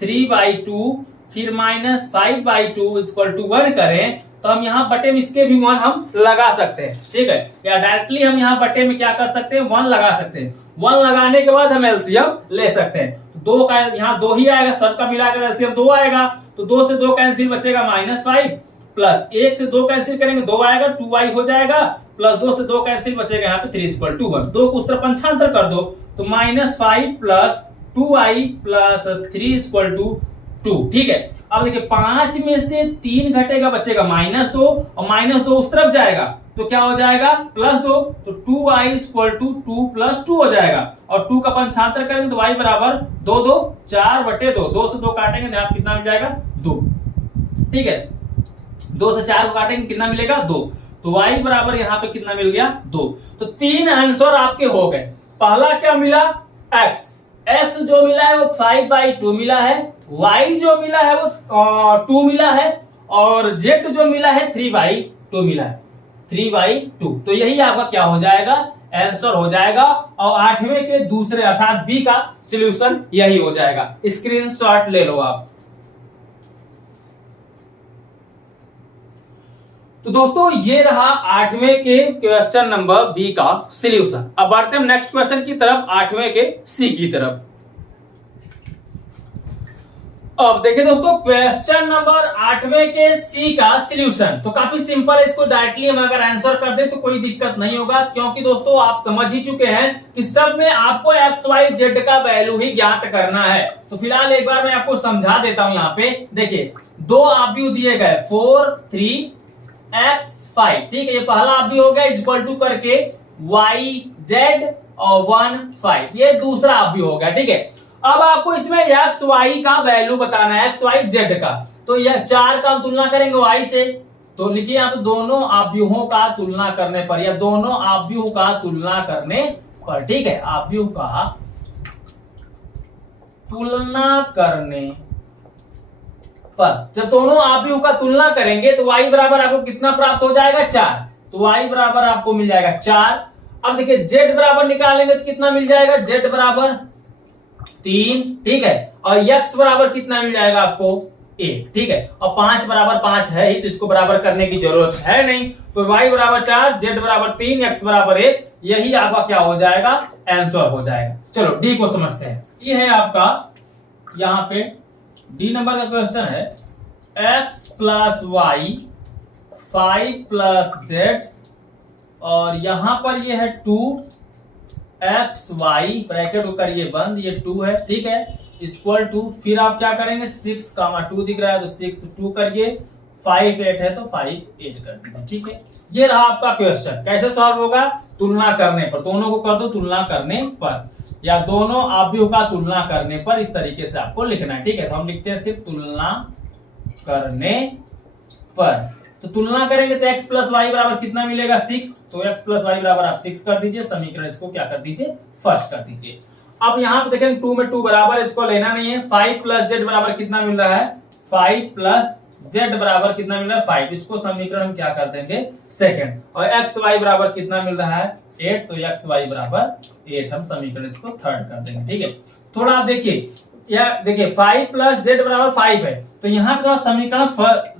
3/2 फिर माइनस 5/2 इक्वल टू 1 करें तो हम यहाँ बटे में इसके भी 1 हम लगा सकते हैं। ठीक है, या डायरेक्टली हम यहाँ बटे में क्या कर सकते हैं 1 लगा सकते हैं। 1 लगाने के बाद हम एलसीएम ले सकते हैं। तो 2 का यहाँ 2 ही आएगा, सबका मिलाकर एलसीएम 2 आएगा। तो 2 से 2 कैंसिल बचेगा -5 प्लस 1 से 2 कैंसिल करेंगे 2 आएगा 2y हो जाएगा, प्लस 2 से 2 कैंसिल बचेगा यहाँ पे 3 इक्वल टू 1। 2 को उस तरफ पंचांतर कर दो तो -5 plus 2y plus 3 equal to 2। ठीक है, अब देखिए 5 में से 3 घटेगा बचेगा -2 और -2 उस तरफ जाएगा तो क्या हो जाएगा +2, तो 2y इक्वल टू 2 + 2 हो जाएगा। और 2 का पंचांतर करेंगे तो y बराबर 2 2 4/2, 2 से 2 काटेंगे तो यहाँ कितना मिल जाएगा 2। ठीक है, 2 से 4 को काटेंगे कितना मिलेगा 2, तो y बराबर यहाँ पे कितना मिल गया 2। तो 3 आंसर आपके हो गए। पहला क्या मिला x जो मिला है वो 5/2 मिला है, y जो मिला है वो 2 मिला है और z जो मिला है 3/2 मिला है, 3/2। तो यही आपका क्या हो जाएगा आंसर हो जाएगा और 8वें के दूसरे अर्थात बी का सॉल्यूशन यही हो जाएगा। स्क्रीनशॉट ले लो आप। तो दोस्तों ये रहा 8वें के क्वेश्चन नंबर बी का सॉल्यूशन। अब बढ़ते हैं नेक्स्ट क्वेश्चन की तरफ, 8वें के सी की तरफ। अब देखिए दोस्तों क्वेश्चन नंबर 8वें के सी का सॉल्यूशन तो काफी सिंपल है। इसको डायरेक्टली हम अगर आंसर कर दे तो कोई दिक्कत नहीं होगा, क्योंकि दोस्तों आप समझ ही चुके हैं कि सब में आपको एक्स वाई जेड का वैल्यू ही ज्ञात करना है। तो फिलहाल एक बार मैं आपको समझा देता हूं। यहाँ पे देखिए 2 आव्यूह दिए गए 4 3 x 5। ठीक है, ये पहला आव्यूह हो गया इक्वल टू करके y z और 1 5, ये दूसरा आव्यूह हो गया। ठीक है, अब आपको इसमें x y का वैल्यू बताना है, x y z का। तो यह 4 का हम तुलना करेंगे y से, तो लिखिए आप दोनों आव्यूहों का तुलना करने पर या दोनों आव्यूह का तुलना करने पर। ठीक है, आव्यूह का तुलना करने पर जब दोनों आव्यूह का तुलना करेंगे तो y बराबर आपको कितना प्राप्त हो जाएगा 4, तो y बराबर आपको मिल जाएगा 4। अब देखिए z बराबर निकालेंगे तो कितना मिल जाएगा z बराबर 3। ठीक है, और x बराबर कितना मिल जाएगा आपको 1। ठीक है, और 5 बराबर 5 है ही तो इसको बराबर करने की जरूरत है नहीं। तो y बराबर 4 z बराबर 3 x बराबर 1, यही आपका क्या हो जाएगा आंसर हो जाएगा। चलो डी को समझते हैं। ये है आपका यहाँ पे डी नंबर का क्वेश्चन है x plus Y 5 plus z और यहां पर ये है 2x y ब्रैकेट को करिए बंद, ये 2 है। ठीक है, इक्वल टू फिर आप क्या करेंगे 6, 2 दिख रहा है तो 6 2 करिए, 5 8 है तो 5 8 कर दीजिए। ठीक है, ये रहा आपका क्वेश्चन। कैसे सॉल्व होगा तुलना करने पर, दोनों को कर दो तुलना करने पर या दोनों आव्यूह का तुलना करने पर, इस तरीके से आपको लिखना है। ठीक है, तो हम लिखते हैं सिर्फ तुलना करने पर। तो तुलना करेंगे तो x प्लस वाई बराबर कितना मिलेगा 6, तो x प्लस वाई बराबर आप 6 कर दीजिए। समीकरण इसको क्या कर दीजिए फर्स्ट कर दीजिए। अब यहाँ पे देखेंगे 2 में 2 बराबर, इसको लेना नहीं है। 5 प्लस z बराबर कितना मिल रहा है 5 प्लस z बराबर कितना मिल रहा है 5, इसको समीकरण हम क्या कर देंगे सेकंड। और x y बराबर कितना मिल रहा है 8, तो x y बराबर 8 हम समीकरण इसको थर्ड कर देंगे। ठीक है, थोड़ा आप देखिए यह देखिए 5 प्लस z बराबर 5 है, तो यहाँ पे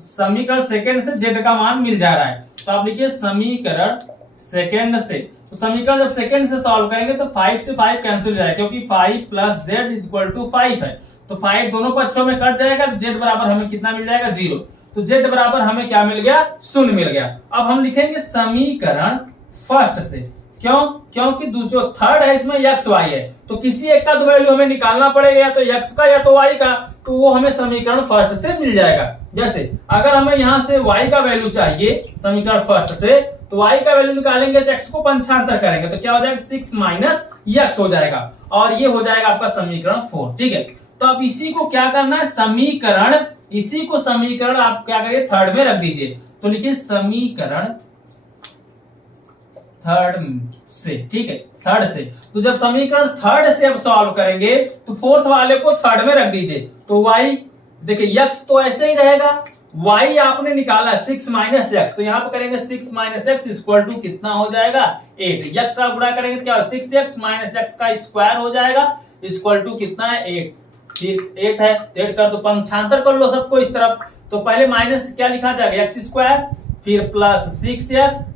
समीकरण सेकंड से z का मान मिल जा रहा है। तो आप लिखिए समीकरण सेकंड से, तो समीकरण जब सेकंड से सॉल्व करेंगे तो 5 से 5 कैंसिल हो जाएगा, क्योंकि 5 प्लस z इक्वल टू 5 है। तो 5 दोनों पक्षों में कट जाएगा तो z बराबर हमें कितना मिल जाएगा 0। तो z बराबर हमें क्या मिल गया, शून्य मिल गया। अब हम लिखेंगे समीकरण फर्स्ट से, क्यों, क्योंकि जो थर्ड है इसमें x y है, तो किसी एक का तो वैल्यू हमें निकालना पड़ेगा, या तो x का या तो y का, तो वो हमें समीकरण फर्स्ट से मिल जाएगा। जैसे अगर हमें यहाँ से y का वैल्यू चाहिए समीकरण फर्स्ट से, तो y का वैल्यू निकालेंगे तो x को पंचांतर करेंगे तो क्या हो जाएगा 6 माइनस x हो जाएगा, और ये हो जाएगा आपका समीकरण 4। ठीक है, तो अब इसी को क्या करना है, समीकरण, इसी को समीकरण आप क्या करिए थर्ड में रख दीजिए, तो लिखिए समीकरण थर्ड से। ठीक है, थर्ड से, तो जब समीकरण थर्ड से अब सॉल्व करेंगे तो फोर्थ वाले को थर्ड में रख दीजिए, तो y देखिए x तो ऐसे ही रहेगा, y आपने निकाला 6 माइनस एक्स, तो यहाँ पे करेंगे 6 माइनस एक्स इक्वल टू कितना हो जाएगा 8, x का गुणा करेंगे तो क्या 6x माइनस एक्स का स्क्वायर हो जाएगा इक्वल टू कितना है 8, फिर 8 है 8 कर तो पंचांतर कर लो सबको इस तरफ, तो पहले माइनस क्या लिखा जाएगा एक्स स्क्वायर, फिर प्लस 6x,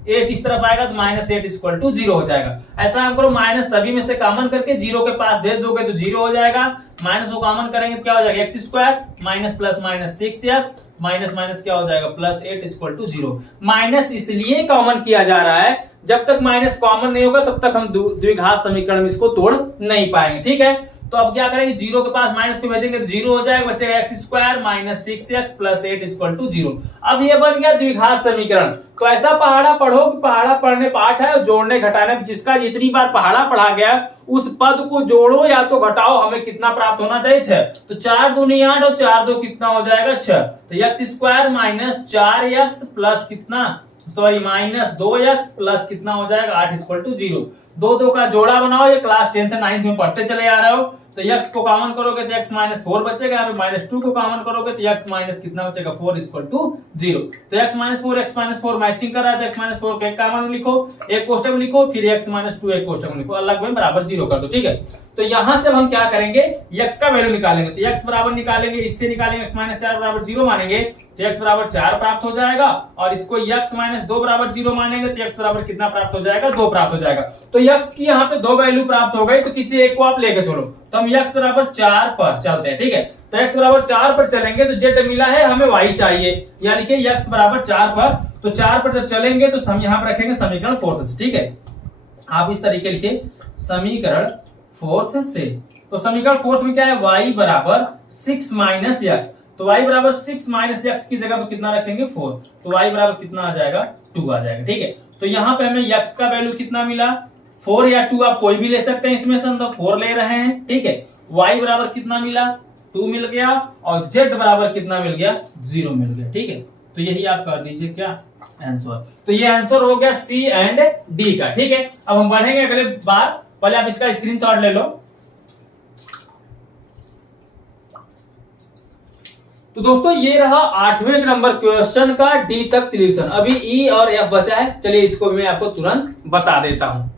8 इस तरफ आएगा तो माइनस 8 इक्वल टू 0 हो जाएगा। ऐसा हम करो माइनस सभी में से कॉमन करके 0 के पास भेज दोगे तो 0 हो जाएगा, माइनस को कॉमन करेंगे तो क्या हो जाएगा x square minus plus minus 6x minus minus क्या हो जाएगा प्लस 8 इक्वल टू 0। माइनस इसलिए कॉमन किया जा रहा है, जब तक माइनस कॉमन नहीं होगा तब तक हम द्विघात समीकरण में इसको तोड़ नहीं पाएंगे। ठीक है, तो अब क्या करेंगे 0 के पास माइनस को भेजेंगे तो 0 हो जाएगा, बचेगा X square minus 6x plus 8 equal to 0। अब ये बन गया द्विघात समीकरण। तो ऐसा पहाड़ा पढ़ो कि पहाड़ा पढ़ने पाठ है, जोड़ने घटाने, जिसका जितनी बार पहाड़ा पढ़ा गया उस पद को जोड़ो या तो घटाओ, हमें कितना प्राप्त होना चाहिए 6, तो 4 दूनी 8 और 4 2 कितना हो जाएगा 6, तो x square minus 4x plus कितना सॉरी माइनस 2x प्लस कितना हो जाएगा 8 इक्वल टू 0। 2 2 का जोड़ा बनाओ, ये क्लास 10th 9th में पढ़ते चले आ रहे हो, तो x को कॉमन करोगे तो x माइनस 4 बचेगा, यहाँ पे माइनस 2 को कॉमन करोगे तो x माइनस कितना बचेगा 4 इक्वल टू 0। तो x माइनस 4 मैचिंग कर रहा है तो x माइनस 4 को एक कॉमन में लिखो, एक कोष्टक में लिखो, फिर x माइनस 2 एक कोष्टक में लिखो, अलग में बराबर 0 कर दो। ठीक है, तो यहां से हम क्या करेंगे x का वैल्यू निकालेंगे, तो x बराबर निकालेंगे, इससे निकालेंगे x माइनस 4 बराबर 0 मानेंगे तो x बराबर 4 प्राप्त हो जाएगा, और इसको x माइनस 2 बराबर 0 मानेंगे तो x बराबर कितना प्राप्त हो जाएगा 2 प्राप्त हो जाएगा। तो x की यहाँ पे 2 वैल्यू प्राप्त हो गई, तो किसी एक को आप लेके छोड़ो, तो हम x बराबर 4 पर चलते हैं। ठीक है, तो x बराबर 4 पर चलेंगे तो z मिला है, हमें y चाहिए, या लिखिए x बराबर 4 पर, तो 4 पर जब चलेंगे तो हम यहाँ पर रखेंगे समीकरण फोर्थ से। ठीक है, आप इस तरीके लिखिए समीकरण फोर्थ से, तो समीकरण फोर्थ में क्या है y बराबर 6 माइनस एक्स, तो y बराबर 6 माइनस एक्स की जगह पर कितना रखेंगे 4, तो y बराबर कितना आ जाएगा 2 आ जाएगा। ठीक है, तो यहाँ पे हमें x का वैल्यू कितना मिला 4 या 2 आप कोई भी ले सकते हैं, इसमें से हम तो 4 ले रहे हैं। ठीक है, y बराबर कितना मिला 2 मिल गया, और z बराबर कितना मिल गया 0 मिल गया। ठीक है, तो यही आप कर दीजिए क्या आंसर, तो ये आंसर हो गया C एंड D का। ठीक है, अब हम बढ़ेंगे अगले बार, पहले आप इसका स्क्रीनशॉट ले लो। तो दोस्तों ये रहा 8वें नंबर क्वेश्चन का डी तक सॉल्यूशन, अभी ई और एफ बचा है, चलिए इसको मैं आपको तुरंत बता देता हूं।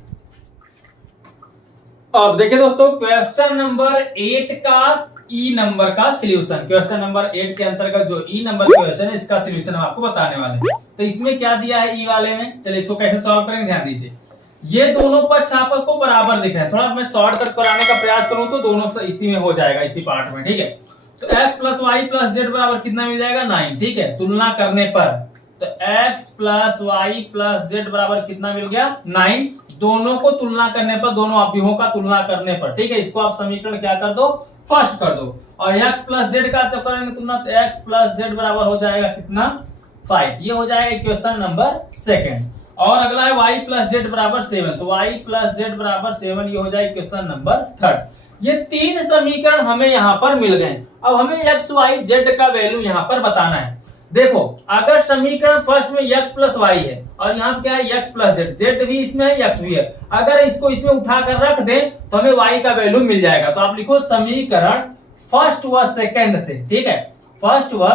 अब देखिए दोस्तों क्वेश्चन नंबर 8 का ई नंबर का सॉल्यूशन, क्वेश्चन नंबर 8 के अंतर्गत जो ई नंबर क्वेश्चन है इसका सॉल्यूशन हम आपको बताने वाले हैं। तो इसमें क्या दिया है ई वाले में, चलिए इसको कैसे सॉल्व करेंगे ध्यान दीजिए। ये दोनों पक्ष आपको बराबर दिख रहे हैं, थोड़ा मैं शॉर्टकट कराने का प्रयास करूं तो दोनों इसी में हो जाएगा, इसी पार्ट में। ठीक है, तो x plus Y plus Z बराबर कितना मिल जाएगा 9। ठीक है, तुलना करने पर तो x plus Y plus Z बराबर कितना मिल गया 9, दोनों को तुलना करने पर, दोनों अवयवों का तुलना करने पर। ठीक है, इसको आप समीकरण क्या कर दो फर्स्ट कर दो, और x प्लस जेड का तो करेंगे तुलना, तो x प्लस जेड बराबर हो जाएगा कितना 5, ये हो जाएगा इक्वेशन नंबर 2। और अगला है y प्लस जेड बराबर 7, तो y प्लस जेड बराबर 7, ये हो जाएगा इक्वेशन नंबर 3। ये 3 समीकरण हमें यहाँ पर मिल गए। अब हमें x y z का वैल्यू यहाँ पर बताना है। देखो अगर समीकरण फर्स्ट में x प्लस वाई है और यहाँ क्या है x प्लस जेड, जेड भी इसमें है x भी है, अगर इसको इसमें उठाकर रख दें तो हमें y का वैल्यू मिल जाएगा। तो आप लिखो समीकरण फर्स्ट व सेकंड से। ठीक है, फर्स्ट व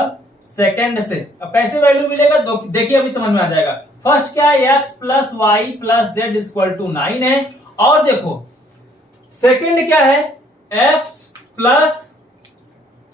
सेकंड से। अब कैसे वैल्यू मिलेगा देखिए अभी समझ में आ जाएगा। फर्स्ट क्या है x plus Y plus Z equal to 9 है, और देखो सेकंड क्या है x plus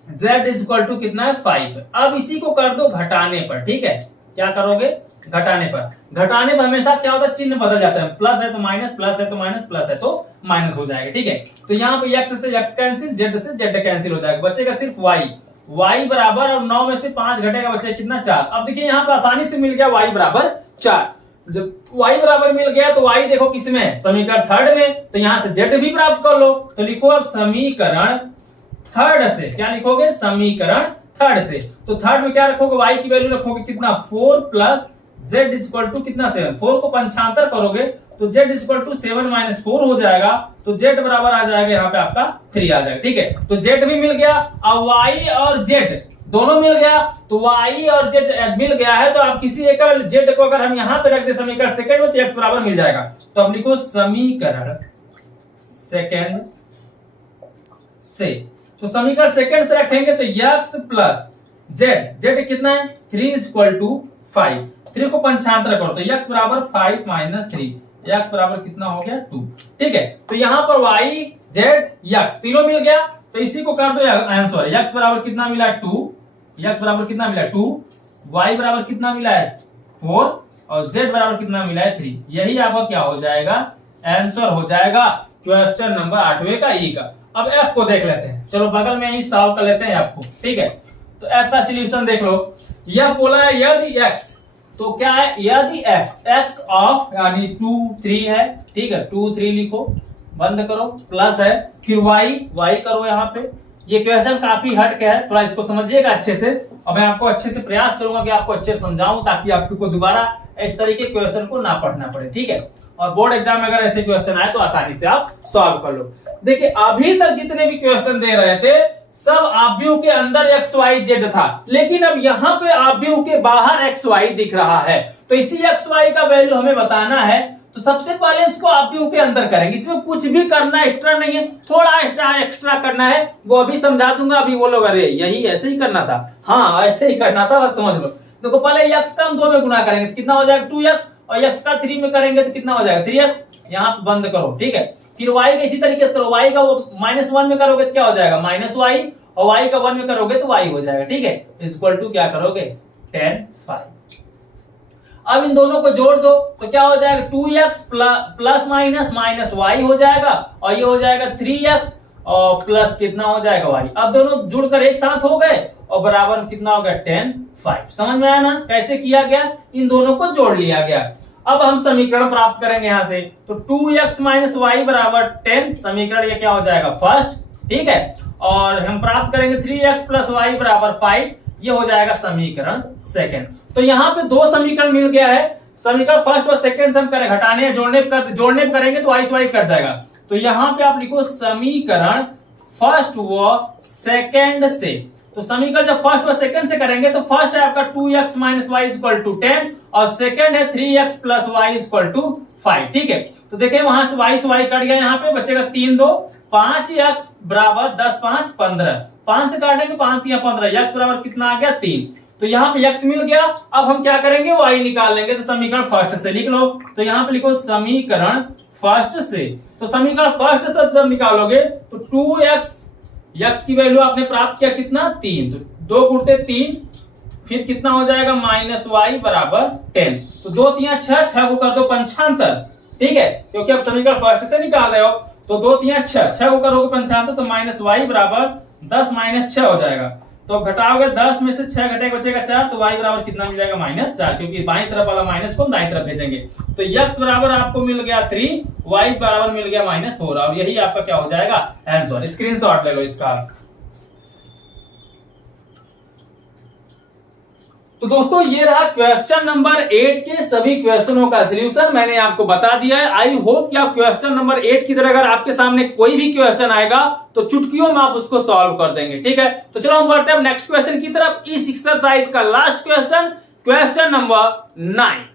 z equal to कितना है 5। अब इसी को कर दो घटाने पर। ठीक है, क्या करोगे घटाने पर, घटाने पर हमेशा क्या होता है चिन्ह बदल जाता है, प्लस है तो माइनस, प्लस है तो माइनस, प्लस है तो माइनस हो जाएगा। ठीक है, तो यहाँ पे x से x कैंसिल, z से z कैंसिल हो जाएगा, बचेगा सिर्फ y। y बराबर, अब 9 में से 5 घटेगा, बचे कितना 4। अब देखिए यहाँ पे आसानी से मिल गया y बराबर 4। जब y बराबर मिल गया तो y देखो किसमें, समीकरण थर्ड में, तो यहाँ से z भी प्राप्त कर लो। तो लिखो अब समीकरण थर्ड से, क्या लिखोगे, समीकरण थर्ड से। तो थर्ड में क्या रखोगे, y की वैल्यू रखोगे कितना 4 प्लस z इक्वल टू कितना 7। 4 को पंचांतर करोगे तो z इक्वल टू 7 माइनस 4 हो जाएगा, तो z बराबर आ जाएगा यहाँ पे आपका 3 आ जाएगा। ठीक है, तो z भी मिल गया। अब y और z दोनों मिल गया, तो y और z मिल गया है, तो आप किसी एक z को अगर हम यहाँ पे रख दे समीकरण सेकंड में, तो x बराबर मिल जाएगा। तो अब लिखो समीकरण सेकंड से, तो समीकरण सेकंड से रखेंगे तो x प्लस z कितना है 3 इक्वल टू 5। 3 को पंचांतर करो तो x बराबर 5 माइनस 3, x बराबर कितना हो गया 2। ठीक है, तो यहाँ पर y z x तीनों मिल गया, तो इसी को कर दो आंसर। x बराबर कितना मिला 2, x बराबर कितना मिला 2, y बराबर कितना मिला है 4 और z बराबर कितना मिला है 3। यही आपका क्या हो जाएगा, आंसर हो जाएगा क्वेश्चन नंबर 8वें का ई का। अब f को देख लेते हैं, चलो बगल में ही सॉल्व कर लेते हैं f को। ठीक है, तो f का सॉल्यूशन देख लो। यह बोला है यदि x, तो क्या है, यदि x ऑफ यानी 2 3 है, ठीक है 2 3 लिखो, बंद करो, प्लस है, फिर y करो यहाँ पे। ये क्वेश्चन काफी हट के है, थोड़ा इसको समझिएगा अच्छे से, और मैं आपको अच्छे से प्रयास करूंगा कि आपको अच्छे से समझाऊं, ताकि आपको दोबारा इस तरीके क्वेश्चन को ना पढ़ना पड़े। ठीक है, और बोर्ड एग्जाम में अगर ऐसे क्वेश्चन आए तो आसानी से आप सॉल्व कर लो। देखिए अभी तक जितने भी क्वेश्चन दे रहे थे सब आव्यूह के अंदर एक्स वाई जेड था, लेकिन अब यहाँ पे आव्यूह के बाहर एक्स वाई दिख रहा है, तो इसी एक्स वाई का वैल्यू हमें बताना है। तो सबसे पहले इसको आव्यूह के अंदर करेंगे, इसमें कुछ भी करना एक्स्ट्रा नहीं है, थोड़ा एक्स्ट्रा करना है, वो अभी समझा दूंगा। अभी वो लोग अरे यही ऐसे ही करना था, हाँ ऐसे ही करना था, बस समझ लो। देखो पहले x का हम 2 में गुना करेंगे तो कितना हो जाएगा 2x, और x का 3 में करेंगे तो कितना हो जाएगा 3x, यहाँ पे बंद करो। ठीक है, फिर y का इसी तरीके से करो, y का -1 में करोगे तो क्या हो जाएगा -y, और y का 1 में करोगे तो y हो जाएगा। ठीक है, इक्वल टू क्या करोगे 10 5। अब इन दोनों को जोड़ दो तो क्या हो जाएगा 2x प्लस माइनस y हो जाएगा, और ये हो जाएगा 3x और प्लस कितना हो जाएगा y। अब दोनों जुड़कर एक साथ हो गए और बराबर कितना हो गया 10 5। समझ में आया ना कैसे किया गया, इन दोनों को जोड़ लिया गया। अब हम समीकरण प्राप्त करेंगे यहाँ से, तो 2x माइनस वाई बराबर 10, समीकरण ये क्या हो जाएगा फर्स्ट। ठीक है, और हम प्राप्त करेंगे 3x प्लस वाई बराबर 5, ये हो जाएगा समीकरण सेकंड। तो यहाँ पे 2 समीकरण मिल गया है, समीकरण फर्स्ट और सेकंड से हम करें घटाने जोड़ने पे करेंगे तो आई स्वाई कट जाएगा। तो यहाँ पे आप लिखो समीकरण फर्स्ट व सेकंड से। तो समीकरण जब फर्स्ट और सेकंड से करेंगे तो फर्स्ट है आपका 2x minus Y equal to 10 और सेकंड है 3x plus Y equal to 5। ठीक है, तो देखिए वहां से y कट गया, यहाँ पे बचेगा 3 2 5x बराबर 10 5 15, 5 से काटेंगे 5 3 15, x बराबर कितना आ गया 3। तो यहाँ पे x मिल गया। अब हम क्या करेंगे y निकाल लेंगे, तो समीकरण फर्स्ट से लिख लो। तो यहाँ पे लिखो समीकरण फर्स्ट से, तो समीकरण फर्स्ट से जब निकालोगे तो 2x, x की वैल्यू आपने प्राप्त किया कितना 3, तो 2 गुणते 3, फिर कितना हो जाएगा माइनस वाई बराबर 10। तो 2 3 6, 6 को कर दो 75। ठीक है, क्योंकि आप समीकरण फर्स्ट से निकाल रहे हो, तो 2 3 6, 6 को करोगे 75, तो माइनस वाई बराबर 10 माइनस 6 हो जाएगा। तो घटाओगे 10 में से 6 घटेगा बचेगा 4, तो y बराबर कितना मिल जाएगा -4, क्योंकि बाईं तरफ वाला माइनस को दाईं तरफ भेजेंगे। तो x बराबर आपको मिल गया 3, y बराबर मिल गया -4, और यही आपका क्या हो जाएगा आंसर। स्क्रीनशॉट ले लो इसका। तो दोस्तों ये रहा क्वेश्चन नंबर 8 के सभी क्वेश्चनों का सलूशन मैंने आपको बता दिया है। आई होप कि आप क्वेश्चन नंबर 8 की तरह अगर आपके सामने कोई भी क्वेश्चन आएगा तो चुटकियों में आप उसको सॉल्व कर देंगे। ठीक है, तो चलो हम बढ़ते हैं नेक्स्ट क्वेश्चन की तरफ। इस एक्सरसाइज का लास्ट क्वेश्चन, क्वेश्चन नंबर 9।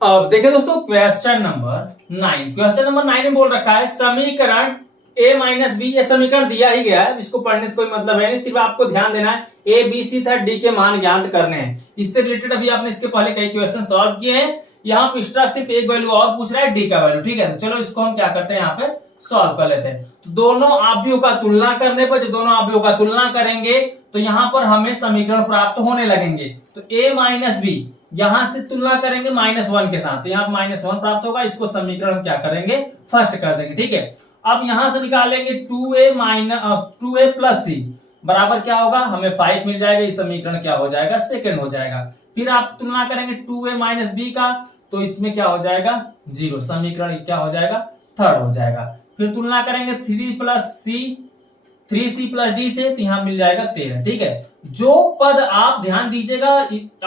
अब देखिए दोस्तों क्वेश्चन नंबर 9, क्वेश्चन नंबर 9 में बोल रखा है समीकरण a माइनस बी, ये समीकरण दिया ही गया है, इसको पढ़ने से कोई मतलब है नहीं, सिर्फ आपको ध्यान देना है a b c था d के मान ज्ञात करने हैं। इससे रिलेटेड अभी आपने इसके पहले कई क्वेश्चन सॉल्व किए हैं। यहाँ पे एक्स्ट्रा सिर्फ एक वैल्यू और पूछ रहा है d का वैल्यू। ठीक है, तो चलो इसको हम क्या करते हैं यहाँ पे सॉल्व कर लेते हैं। तो दोनों आव्यूह का तुलना करने पर, जब दोनों आव्यूह का तुलना करेंगे तो यहाँ पर हमें समीकरण प्राप्त होने लगेंगे। तो a माइनस बी यहां से तुलना करेंगे -1 के साथ, तो यहाँ -1 प्राप्त होगा, इसको समीकरण हम क्या करेंगे फर्स्ट कर देंगे। ठीक है, अब यहां से निकालेंगे 2a प्लस सी बराबर क्या होगा, हमें 5 मिल जाएगा। ये समीकरण क्या हो जाएगा, सेकंड हो जाएगा। फिर आप तुलना करेंगे 2a माइनस बी का, तो इसमें क्या हो जाएगा 0, समीकरण क्या हो जाएगा, थर्ड हो जाएगा। फिर तुलना करेंगे 3c प्लस डी से, तो यहां मिल जाएगा 13। ठीक है, जो पद आप ध्यान दीजिएगा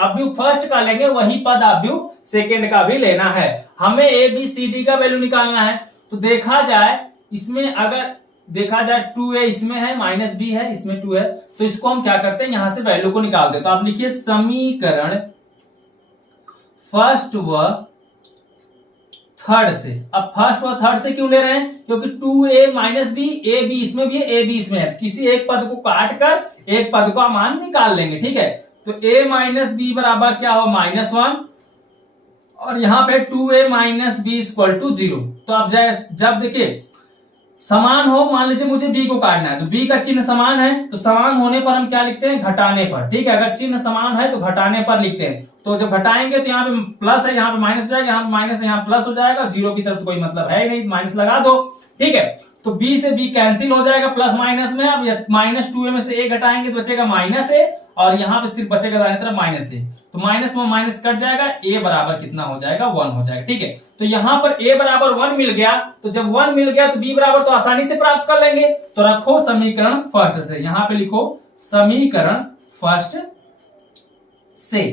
अव्यू फर्स्ट का लेंगे वही पद अव्यू सेकंड का भी लेना है। हमें ए बी सी डी का वैल्यू निकालना है। तो देखा जाए इसमें, अगर देखा जाए 2a इसमें है, माइनस बी है, इसमें 2 है, तो इसको हम क्या करते हैं, यहां से वैल्यू को निकाल देते। तो आप लिखिए समीकरण फर्स्ट व थर्ड से। अब फर्स्ट व थर्ड से क्यों ले रहे हैं, क्योंकि 2a minus B, A B इसमें भी है, ए बी इसमें है, किसी एक पद को काट कर एक पद का मान निकाल लेंगे। ठीक है, तो a माइनस बी बराबर क्या हो, -1, और यहां पे 2a minus B equal to 0। तो अब जब देखिए समान हो, मान लीजिए मुझे b को काटना है, तो b का चिन्ह समान है, तो समान होने पर हम क्या लिखते हैं, घटाने पर। ठीक है, अगर चिन्ह समान है तो घटाने पर लिखते हैं। तो जब घटाएंगे तो यहाँ पे प्लस है, यहाँ पे माइनस हो जाएगा, यहाँ पे माइनस है, यहाँ प्लस हो जाएगा, 0 की तरफ तो कोई मतलब है ही नहीं, माइनस लगा दो। ठीक है, तो b से b कैंसिल हो जाएगा प्लस माइनस में। अब माइनस 2a में से a घटाएंगे तो बचेगा -a, और यहाँ पे सिर्फ बचेगा दाहिने तरफ -a, तो माइनस में माइनस कट जाएगा, a बराबर कितना हो जाएगा, 1 हो जाएगा। ठीक है, तो यहाँ पर a बराबर 1 मिल गया, तो जब 1 मिल गया तो b बराबर तो आसानी से प्राप्त कर लेंगे। तो रखो समीकरण फर्स्ट से, यहाँ पे लिखो समीकरण फर्स्ट से।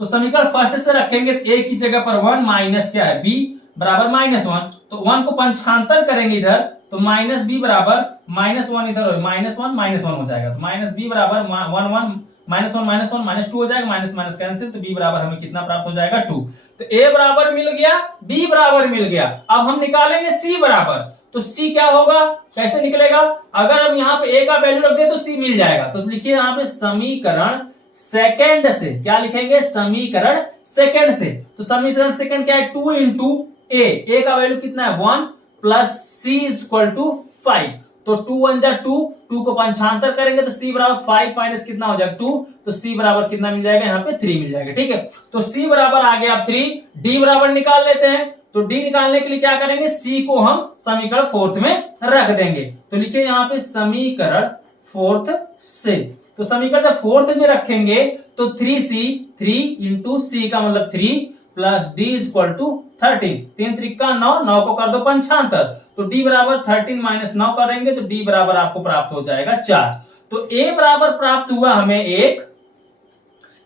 तो समीकरण फर्स्ट से रखेंगे तो a की जगह पर 1 माइनस क्या है, b बराबर -1, तो 1 को पंचांतर करेंगे इधर, तो माइनस बी बराबर -1 इधर हो, -1 हो जाएगा, तो माइनस बी बराबर -1 -1 -2 हो जाएगा, माइनस माइनस कैंसिल, तो b बराबर हमें कितना प्राप्त हो जाएगा, 2। तो a बराबर मिल गया, b बराबर मिल गया। अब हम निकालेंगे c बराबर, तो c क्या होगा, कैसे निकलेगा, अगर हम यहाँ पे a का वैल्यू रख दे तो c मिल जाएगा। तो लिखिए यहाँ पे समीकरण सेकंड से, क्या लिखेंगे, समीकरण सेकंड से। तो समीकरण सेकंड क्या है, 2 इंटू a का वैल्यू कितना है 1 प्लस c इक्वल टू 5, तो 2 1 जा 2, 2 को पंचांतर करेंगे तो c बराबर 5 माइनस कितना हो जाएगा 2, तो c बराबर कितना मिल जाएगा, यहाँ पे 3 मिल जाएगा। ठीक है, तो c बराबर आ गया 3, d बराबर निकाल लेते हैं। तो d निकालने के लिए क्या करेंगे, c को हम समीकरण फोर्थ में रख देंगे। तो लिखिए यहाँ पे समीकरण फोर्थ से, तो समीकरण जब फोर्थ में रखेंगे तो 3c, 3 इंटू c का मतलब 3 प्लस d इक्वल टू 13, 3 त्रिका 9, 9 को कर दो पंचांतर, तो d बराबर 13 माइनस 9 करेंगे तो d बराबर आपको प्राप्त हो जाएगा 4। तो a बराबर प्राप्त हुआ हमें 1,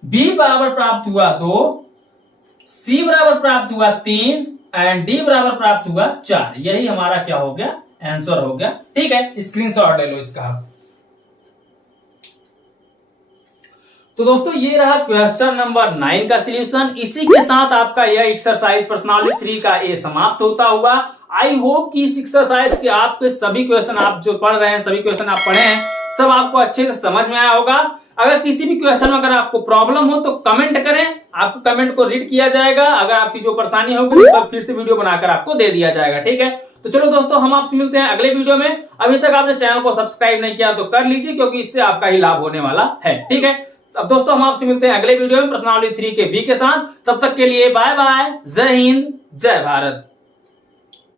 b बराबर प्राप्त हुआ 2, c बराबर प्राप्त हुआ 3 एंड d बराबर प्राप्त हुआ 4। यही हमारा क्या हो गया, आंसर हो गया। ठीक है, स्क्रीनशॉट ले लो इसका। तो दोस्तों ये रहा क्वेश्चन नंबर 9 का सॉल्यूशन। इसी के साथ आपका यह एक्सरसाइज पर्सनालिटी 3 का ए समाप्त होता हुआ। आई होप कि इस एक्सरसाइज के आपके सभी क्वेश्चन आप जो पढ़ रहे हैं, सभी क्वेश्चन आप पढ़े हैं, सब आपको अच्छे से समझ में आया होगा। अगर किसी भी क्वेश्चन में अगर आपको प्रॉब्लम हो तो कमेंट करें, आपको कमेंट को रीड किया जाएगा। अगर आपकी जो परेशानी होगी तो फिर से वीडियो बनाकर आपको दे दिया जाएगा। ठीक है, तो चलो दोस्तों हम आपसे मिलते हैं अगले वीडियो में। अभी तक आपने चैनल को सब्सक्राइब नहीं किया तो कर लीजिए, क्योंकि इससे आपका ही लाभ होने वाला है। ठीक है, अब दोस्तों हम आपसे मिलते हैं अगले वीडियो में पर्सनालिटी 3 के वी के साथ। तब तक के लिए बाय बाय, जय हिंद, जय भारत।